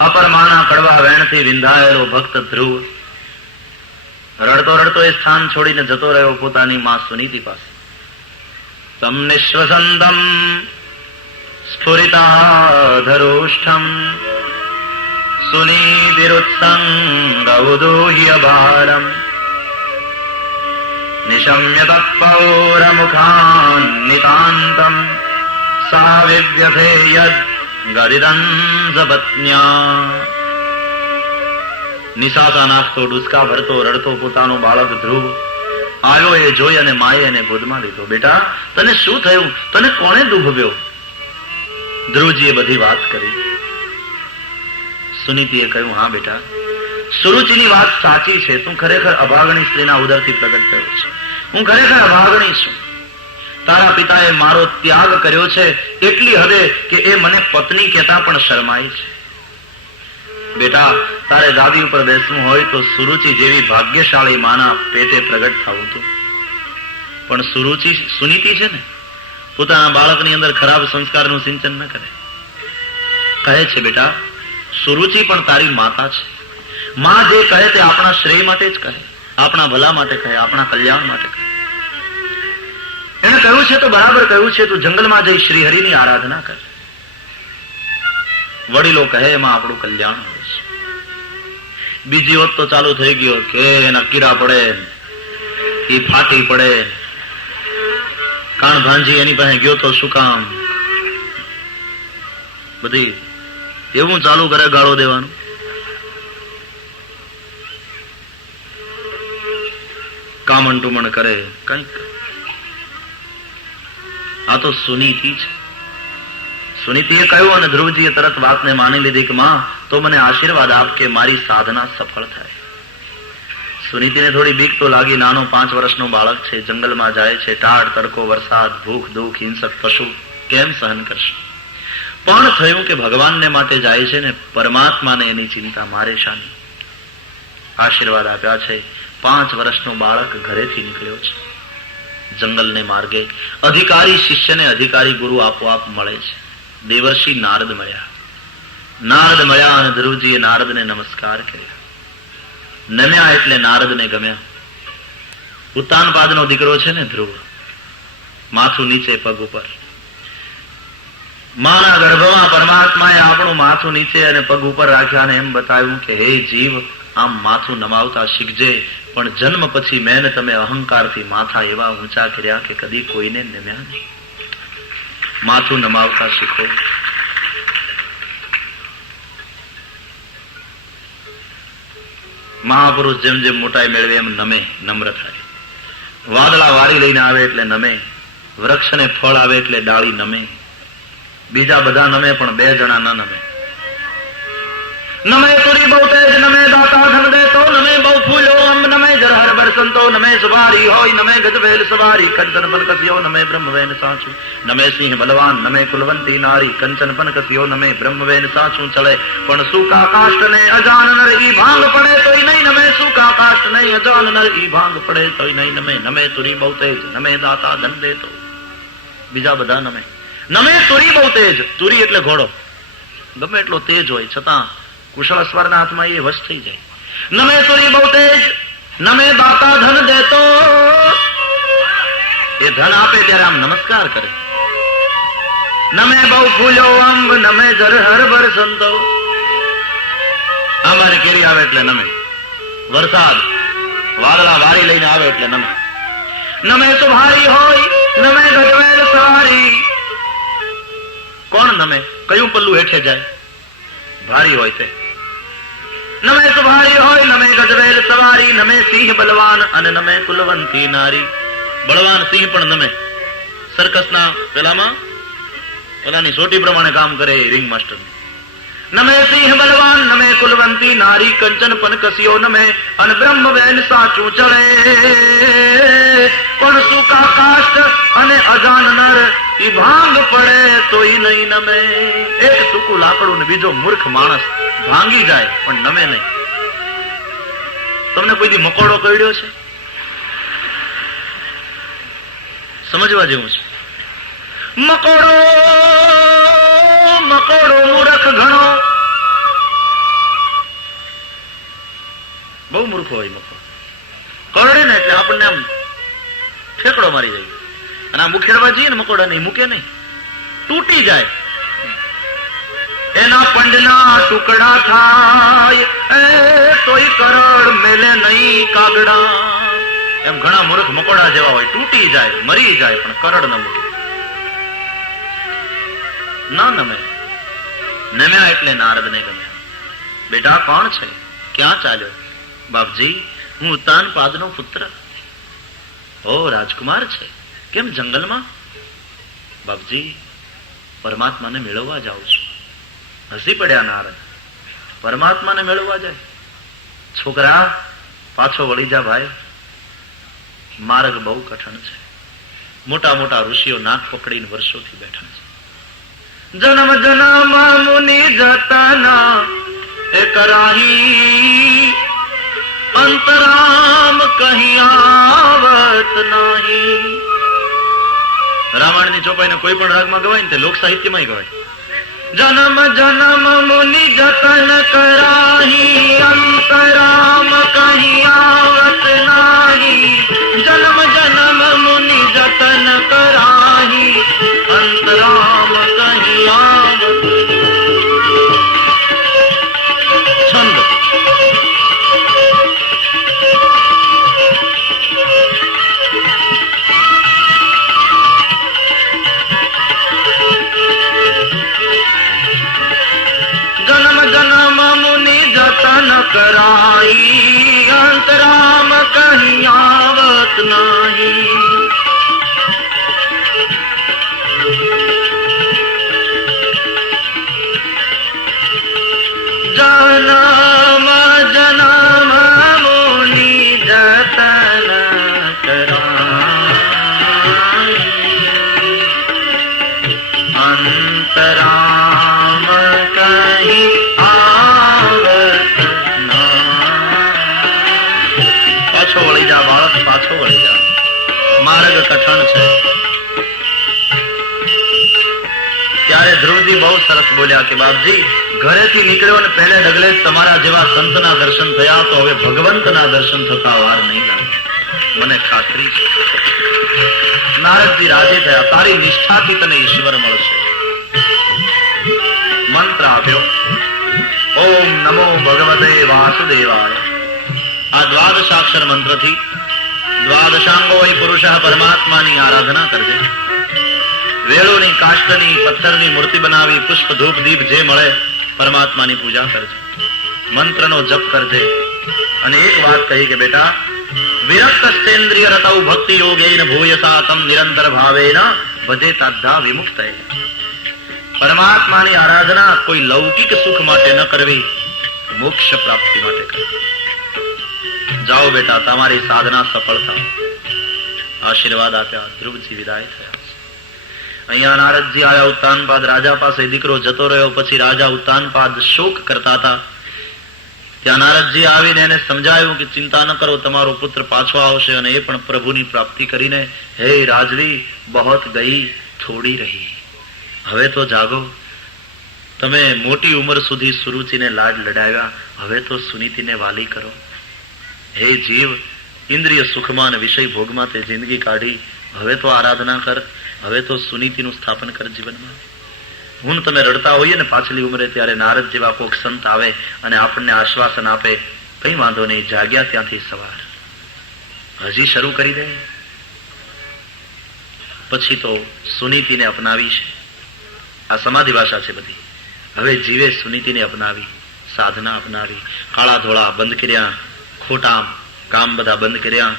અપરમાના કડવા વેણથી વિંધાયેલો ભક્ત ધ્રુવ રડતો રડતો એ સ્થાન છોડીને જતો રહ્યો પોતાની માં સુનીતિ પાસે. તમ નિશ્વસંતમ સ્ફુરિતાધરોષ્ઠમ સુનીતિરુત્સંગૌદોહ્ય ભારમ નિશમ્ય તત્પૌરમુખાન નિતાંતમ સા વિવ્યથે યદ ગરિદંસપત્ન્યા. નિશાસા નાખતો, ડુસકા ભરતો, રડતો પોતાનો બાળક ધ્રુવ આવ્યો એ જોઈ અને માએ એને ગોદમાં લીધો. બેટા, તને શું થયું? તને કોણે દુભવ્યો? ધ્રુવજીએ બધી વાત કરી. સુનીતિએ કહ્યું, હા બેટા, સુરુચિની વાત સાચી છે. તું ખરેખર અભાગણી સ્ત્રીના ઉદરથી પ્રગટ થયો છે. હું ખરેખર અભાગણી છું. તારા પિતાએ મારો ત્યાગ કર્યો છે એટલી હદે કે એ મને પત્ની કહેતા પણ શરમાય છે. બેટા, તારે ગાદી ઉપર બેસવું હોય તો સુરુચિ જેવી ભાગ્યશાળી માના પેટે પ્રગટ થવું હતું. પણ સુનીતિ છે ને, પોતાના બાળકની અંદર ખરાબ સંસ્કારનું સિંચન ન કરે. કહે છે, બેટા, સુરુચિ પણ તારી માતા છે. માં જે કહે તે આપણા શ્રેય માટે જ કહે, આપણા ભલા માટે કહે, આપણા કલ્યાણ માટે કહે. એને કહ્યું છે તો બરાબર કહ્યું છે, તું જંગલમાં જઈ શ્રીહરિની આરાધના કર. વડીલો કહે એમાં આપણું કલ્યાણ હોય છે. બીજી વખત તો ચાલુ થઈ ગયો કે એના કીડા પડે, એ ફાટી પડે, કાણ ભાંજી એની પાસે ગયો તો શું કામ, બધી એવું ચાલુ કરે ગાળો દેવાનું. કામણ ટુમણ કરે કંઈક. આ તો સુનીતિ છે. સુનીતિએ કહ્યું અને ધ્રુવજીએ તરત વાતને માની લીધી કે માં, તો મને આશીર્વાદ આપ કે મારી સાધના સફળ થાય. સુનીતિને થોડી બીક તો લાગી. નાનો 5 વર્ષનો બાળક છે, જંગલમાં જાય છે, ટાઢ તડકો, વરસાદ, ભૂખ, દુઃખ, હિંસક પશુ કેમ સહન કરશે? પણ થયું કે ભગવાનને માટે જાય છે ને પરમાત્માને એની ચિંતા, મારે શાની. આશીર્વાદ આપ્યા છે. 5 વર્ષનો બાળક ઘરેથી નીકળ્યો છે જંગલને માર્ગે. અધિકારી શિષ્યને અધિકારી ગુરુ આપોઆપ મળે છે. દેવર્ષિ નારદ મળ્યા અને ધ્રુવજીએ નારદને નમસ્કાર કર્યા. નમ્યા એટલે નારદને ગમ્યા. ઉત્તાનપાદનો દીકરો છે ને ધ્રુવ, માથું નીચે પગ ઉપર. માના ગર્ભમાં પરમાત્માએ આપણું માથું નીચે અને પગ ઉપર રાખ્યા અને એમ બતાવ્યું કે હે જીવ, આમ માથું નમાવતા શીખજે. પણ જન્મ પછી મેં તમે અહંકારથી માથા એવા ઊંચા કર્યા કે કદી કોઈને નમ્યા નહીં. માથું નમાવતા શીખો. મહાપુરુષ જેમ જેમ મોટાઈ મેળવે એમ નમે, નમ્ર થાય. વાદળા વારી લઈને આવે એટલે નમે, વૃક્ષને ફળ આવે એટલે ડાળી નમે. બીજા બધા નમે પણ 2 જણા ન નમે. નમે તુરી બહુ તેજ, નમે દાતા ધન દેતો, નમે બહુ ફૂલો અંબ, નમે જર હર બરસંતો, નમે સુવારી હોય, નમે ગજવેલ સવારી, કંચન પન કસ્યો, નમે બ્રહ્મવેન સાચું, નમે સિંહ બલવાન, નમે કુલવંતી નારી, કંચન પન કસ્યો, નમે બ્રહ્મવેન સાચું ચલે. પણ સૂકા કાષ્ટ ને અજાન નર ઈ ભાંગ પડે તોય નહીં નમે. સૂકા કાષ્ટ નહીં અજાન નર ઈ ભાંગ પડે તોય નહીં નમે. નમે તુરી બહુ તેજ, નમે દાતા ધન દેતો. બીજા બધા નમે. નમે તુરી બહુ તેજ. તુરી એટલે ઘોડો, ગમે એટલો તેજ હોય છતાં કુશળ સ્વરના હાથમાં એ વશ થઈ જાય. નમે તુરી બહુ તેજ, નમે દાતા ધન દેતો. એ ધન આપે ત્યારે આમ નમસ્કાર કરે. નમે બહુ ફૂલ્યો અંબ, નમે જર હર બરસંતો. અમારે કેરી આવે એટલે નમે. વરસાદ વાદળા વારી લઈને આવે એટલે નમે. નમે સુભારી હોય, નમે ગજવેલ સવારી. કોણ નમે? કયું પલ્લું હેઠે જાય? ભારી હોય તે. નમે સુભારી હોય, નમે ગજવેલ સવારી, નમે સિંહ બલવાન અને નમે કુલવંતી નારી. બળવાન સિંહ પણ નમે. સર્કસના પેલાની સોટી પ્રમાણે કામ કરે રિંગ માસ્ટર. નમે સિંહ બલવાન, નમે કુલવંતી નારી, કંચન પન કસ્યો નમે, અને બ્રહ્મ વેન સાચું ચડે. પણ સૂકા કાષ્ટ અને અજાન નર ઈ ભાંગ પડે તોય નહીં નમે. એક સૂકું લાકડું ને બીજો મૂર્ખ માણસ ભાંગી જાય પણ નમે નહીં. તમને કોઈ દી મકોડો કરડ્યો છે? સમજવા જેવું છે. મકોડો મૂર્ખ ઘણો. બહુ મૂર્ખ હોય મકોડો. કરડે ને એટલે આપણને આમ ઠેકડો મારી જાય. અને આ મુખેડવા જઈએ ને મકોડા નહીં, મૂકે નહીં, તૂટી જાય. એના પંડના ટુકડા થાય તોય કરડ મેલે નહીં કાગડા. એમ ઘણા મૂર્ખ મકોડા જેવા હોય, તૂટી જાય, મરી જાય, પણ કરડ ન મૂકે. ના નમે. નમ્યા એટલે નારદને ગમ્યા. બેટા કોણ છે? ક્યાં ચાલ્યો? બાપજી, હું ઉત્તાનપાદનો પુત્ર. ઓ રાજકુમાર છે, કેમ જંગલમાં? બાપજી, પરમાત્માને મેળવવા જાઉં છું. હસી પડ્યા નારદ. પરમાત્માને મેળવવા જાય? છોકરા, પાછો વળી જા ભાઈ, માર્ગ બહુ કઠણ છે. મોટા મોટા ઋષિઓ નાક પકડીને વર્ષોથી બેઠા છે. જન્મ જન્મ મુનિ જતન એ કરાહી, અંતરામ કહી આવત નહીં. રામાયણની ચોપાઈને કોઈ પણ રાગમાં ગવાય ને તે લોક સાહિત્યમાં ગવાય. જન્મ જન્મ મુનિ જતન કરાહી, અંતરામ કહી આવત નહીં. જન્મ જન્મ મુનિ જતન કરાહી, અંતરામ કહી આવત. છંદ કરાઈ, અંતરામ કહી આવત નહીં. જન્મ જન્મ મુનિ જતન કરાઈ, અંતરામ કહી વળી જા બાળક, પાછો વળી જા, માર્ગ કઠણ છે. ત્યારે ધ્રુવજી બહુ સરસ બોલ્યા કે બાપજી, ઘરેથી નીકળ્યો અને પહેલે ડગલે તમારા જેવા સંતના દર્શન થયા તો હવે ભગવંતના દર્શન થતા વાર નહીં લાગે, મને ખાતરી છે. નારદજી રાજી થયા. તારી નિષ્ઠાથી તને ઈશ્વર મળશે. મંત્ર આપ્યો, ઓમ નમો ભગવતે વાસુદેવાય. આ દ્વાદશાક્ષર મંત્રથી દ્વાદશાંગો વય પુરુષ પરમાત્માની આરાધના કરજે. વેળોની, કાષ્ટની, પથ્થરની મૂર્તિ બનાવી પુષ્પ ધૂપ દીપ જે મળે પરમાત્માની પૂજા કરજે, મંત્રનો જપ કરજે. અને એક વાત કહી કે બેટા, વિરક્તસ્તેન્દ્રિય રતૌ ભક્તિ યોગેન ભૂયસા તમ નિરંતર ભાવેન ભજે તાદ્ધા વિમુક્તય. પરમાત્માની આરાધના કોઈ લૌકિક સુખ માટે ન કરવી, મોક્ષ પ્રાપ્તિ માટે કરવી. જાઓ બેટા, તમારી સાધના સફળ થાવ. આશીર્વાદ આપ્યા. ધ્રુવજી વિદાય થયા. અહીંયા નારદજી આવ્યા ઉત્તાનપાદ રાજા પાસે. દીકરો જતો રહ્યો પછી રાજા ઉત્તાનપાદ શોક કરતા હતા. ત્યાં નારદજી આવીને એને સમજાયું કે ચિંતા ન કરો, તમારો પુત્ર પાછો આવશે અને એ પણ પ્રભુની પ્રાપ્તિ કરીને. હે રાજવી, બહોત ગઈ થોડી રહી, હવે તો જાગો. તમે મોટી ઉંમર સુધી સુરુચિને લાડ લડાવ્યા, હવે તો સુનીતિને વાલી કરો. હે જીવ, ઇન્દ્રિય સુખમાં અને વિષય ભોગમાં તે જિંદગી કાઢી, હવે તો આરાધના કર, હવે તો સુનીતિનું સ્થાપન કર જીવનમાં. હું તમે રડતા હોઈએ ને પાછલી ઉંમરે, ત્યારે નારદ જેવા કોક સંત આવે અને આપણને આશ્વાસન આપે, કઈ વાંધો નહીં, જાગ્યા ત્યાંથી સવાર, હજી શરૂ કરી દે. પછી તો સુનીતિને અપનાવી છે. આ સમાધિ ભાષા છે બધી. હવે જીવે સુનીતિને અપનાવી, સાધના અપનાવી, કાળા ધોળા બંધ કર્યા, ખોટા કામ બધા બંધ કર્યા,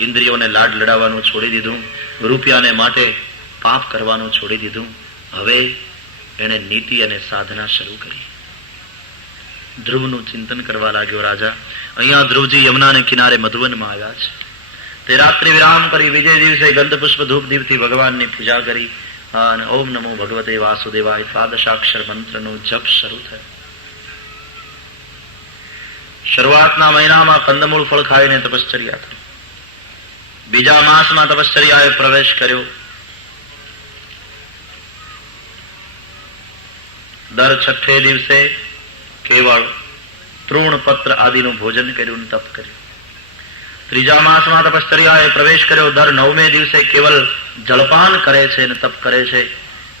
ઇન્દ્રિયોને લાડ લડાવવાનું છોડી દીધું, રૂપિયાને માટે પાપ કરવાનું છોડી દીધું. હવે એને નીતિ અને સાધના શરૂ કરી. ધ્રુવનું ચિંતન કરવા લાગ્યો રાજા. અહીંયા ધ્રુવજી યમુનાને કિનારે મધુવનમાં આવ્યા છે. તે રાત્રિ વિરામ કરી વિજય દિવસે ગંધ પુષ્પ ધૂપ દીપથી ભગવાનની પૂજા કરી અને ઓમ નમો ભગવતે વાસુદેવાય દ્વાદશાક્ષર મંત્રનો જપ શરૂ થયો. શરૂઆતના મહિનામાં કંદમૂળ ફળ ખાઈને તપશ્ચર્યા કરી. બીજા માસમાં તપશ્ચર્યાએ પ્રવેશ કર્યો. દર છઠ્ઠે દિવસે કેવળ તૃણ પત્ર આદિનું ભોજન કર્યું, તપ કર્યું. ત્રીજા માસમાં તપશ્ચર્યાએ પ્રવેશ કર્યો. દર 9મે દિવસે કેવલ જળપાન કરે છે અને તપ કરે છે.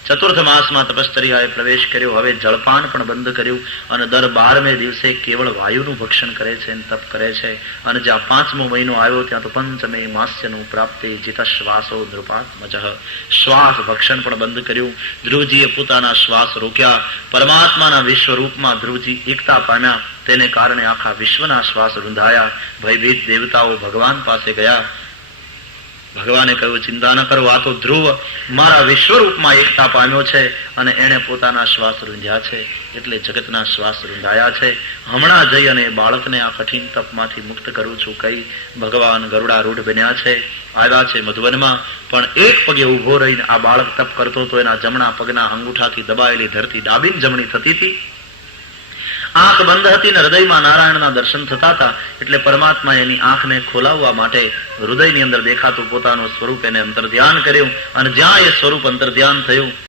ચતુર્થ માસમાં તપશ્ચર્યાએ પ્રવેશ કર્યો. હવે જળપાન પણ બંધ કર્યું અને દર 12મે દિવસે કેવળ વાયુનું ભક્ષણ કરે છે અને તપ કરે છે. અને જ્યાં 5મો મહિનો આવ્યો ત્યાં તો પંચમે માસ્યનું પ્રાપ્તિ જીત શ્વાસો નૃપાત્મજ, શ્વાસ ભક્ષણ પણ બંધ કર્યું. ધ્રુવજીએ પોતાના શ્વાસ રોક્યા. પરમાત્માના વિશ્વરૂપમાં ધ્રુવજી એકતા પામ્યા. તેને કારણે આખા વિશ્વના શ્વાસ રૂંધાયા. ભયભીત દેવતાઓ ભગવાન પાસે ગયા. ભગવાને કહ્યું, ચિંતા ન કરો, આ તો ધ્રુવ મારા વિશ્વરૂપમાં એકતા પામ્યો છે અને એણે પોતાના શ્વાસ રૂંધ્યા છે, એટલે જગતના શ્વાસ રૂંધાયા છે. હમણાં જઈ અને બાળકને આ કઠિન તપમાંથી મુક્ત કરું છું કહી ભગવાન ગરુડારૂઢ બન્યા છે, આવ્યા છે મધુવનમાં. પણ એક પગે ઉભો રહીને આ બાળક તપ કરતો તો એના જમણા પગના અંગૂઠાથી દબાયેલી ધરતી ડાબીન જમણી થતી હતી. આંખ બંધ હતી ને હૃદયમાં નારાયણના દર્શન થતા હતા. એટલે પરમાત્મા એની આંખને ખોલાવવા માટે હૃદયની અંદર દેખાતું પોતાનું સ્વરૂપ એને અંતર ધ્યાન કર્યું, અને જ્યાં એ સ્વરૂપ અંતર ધ્યાન થયું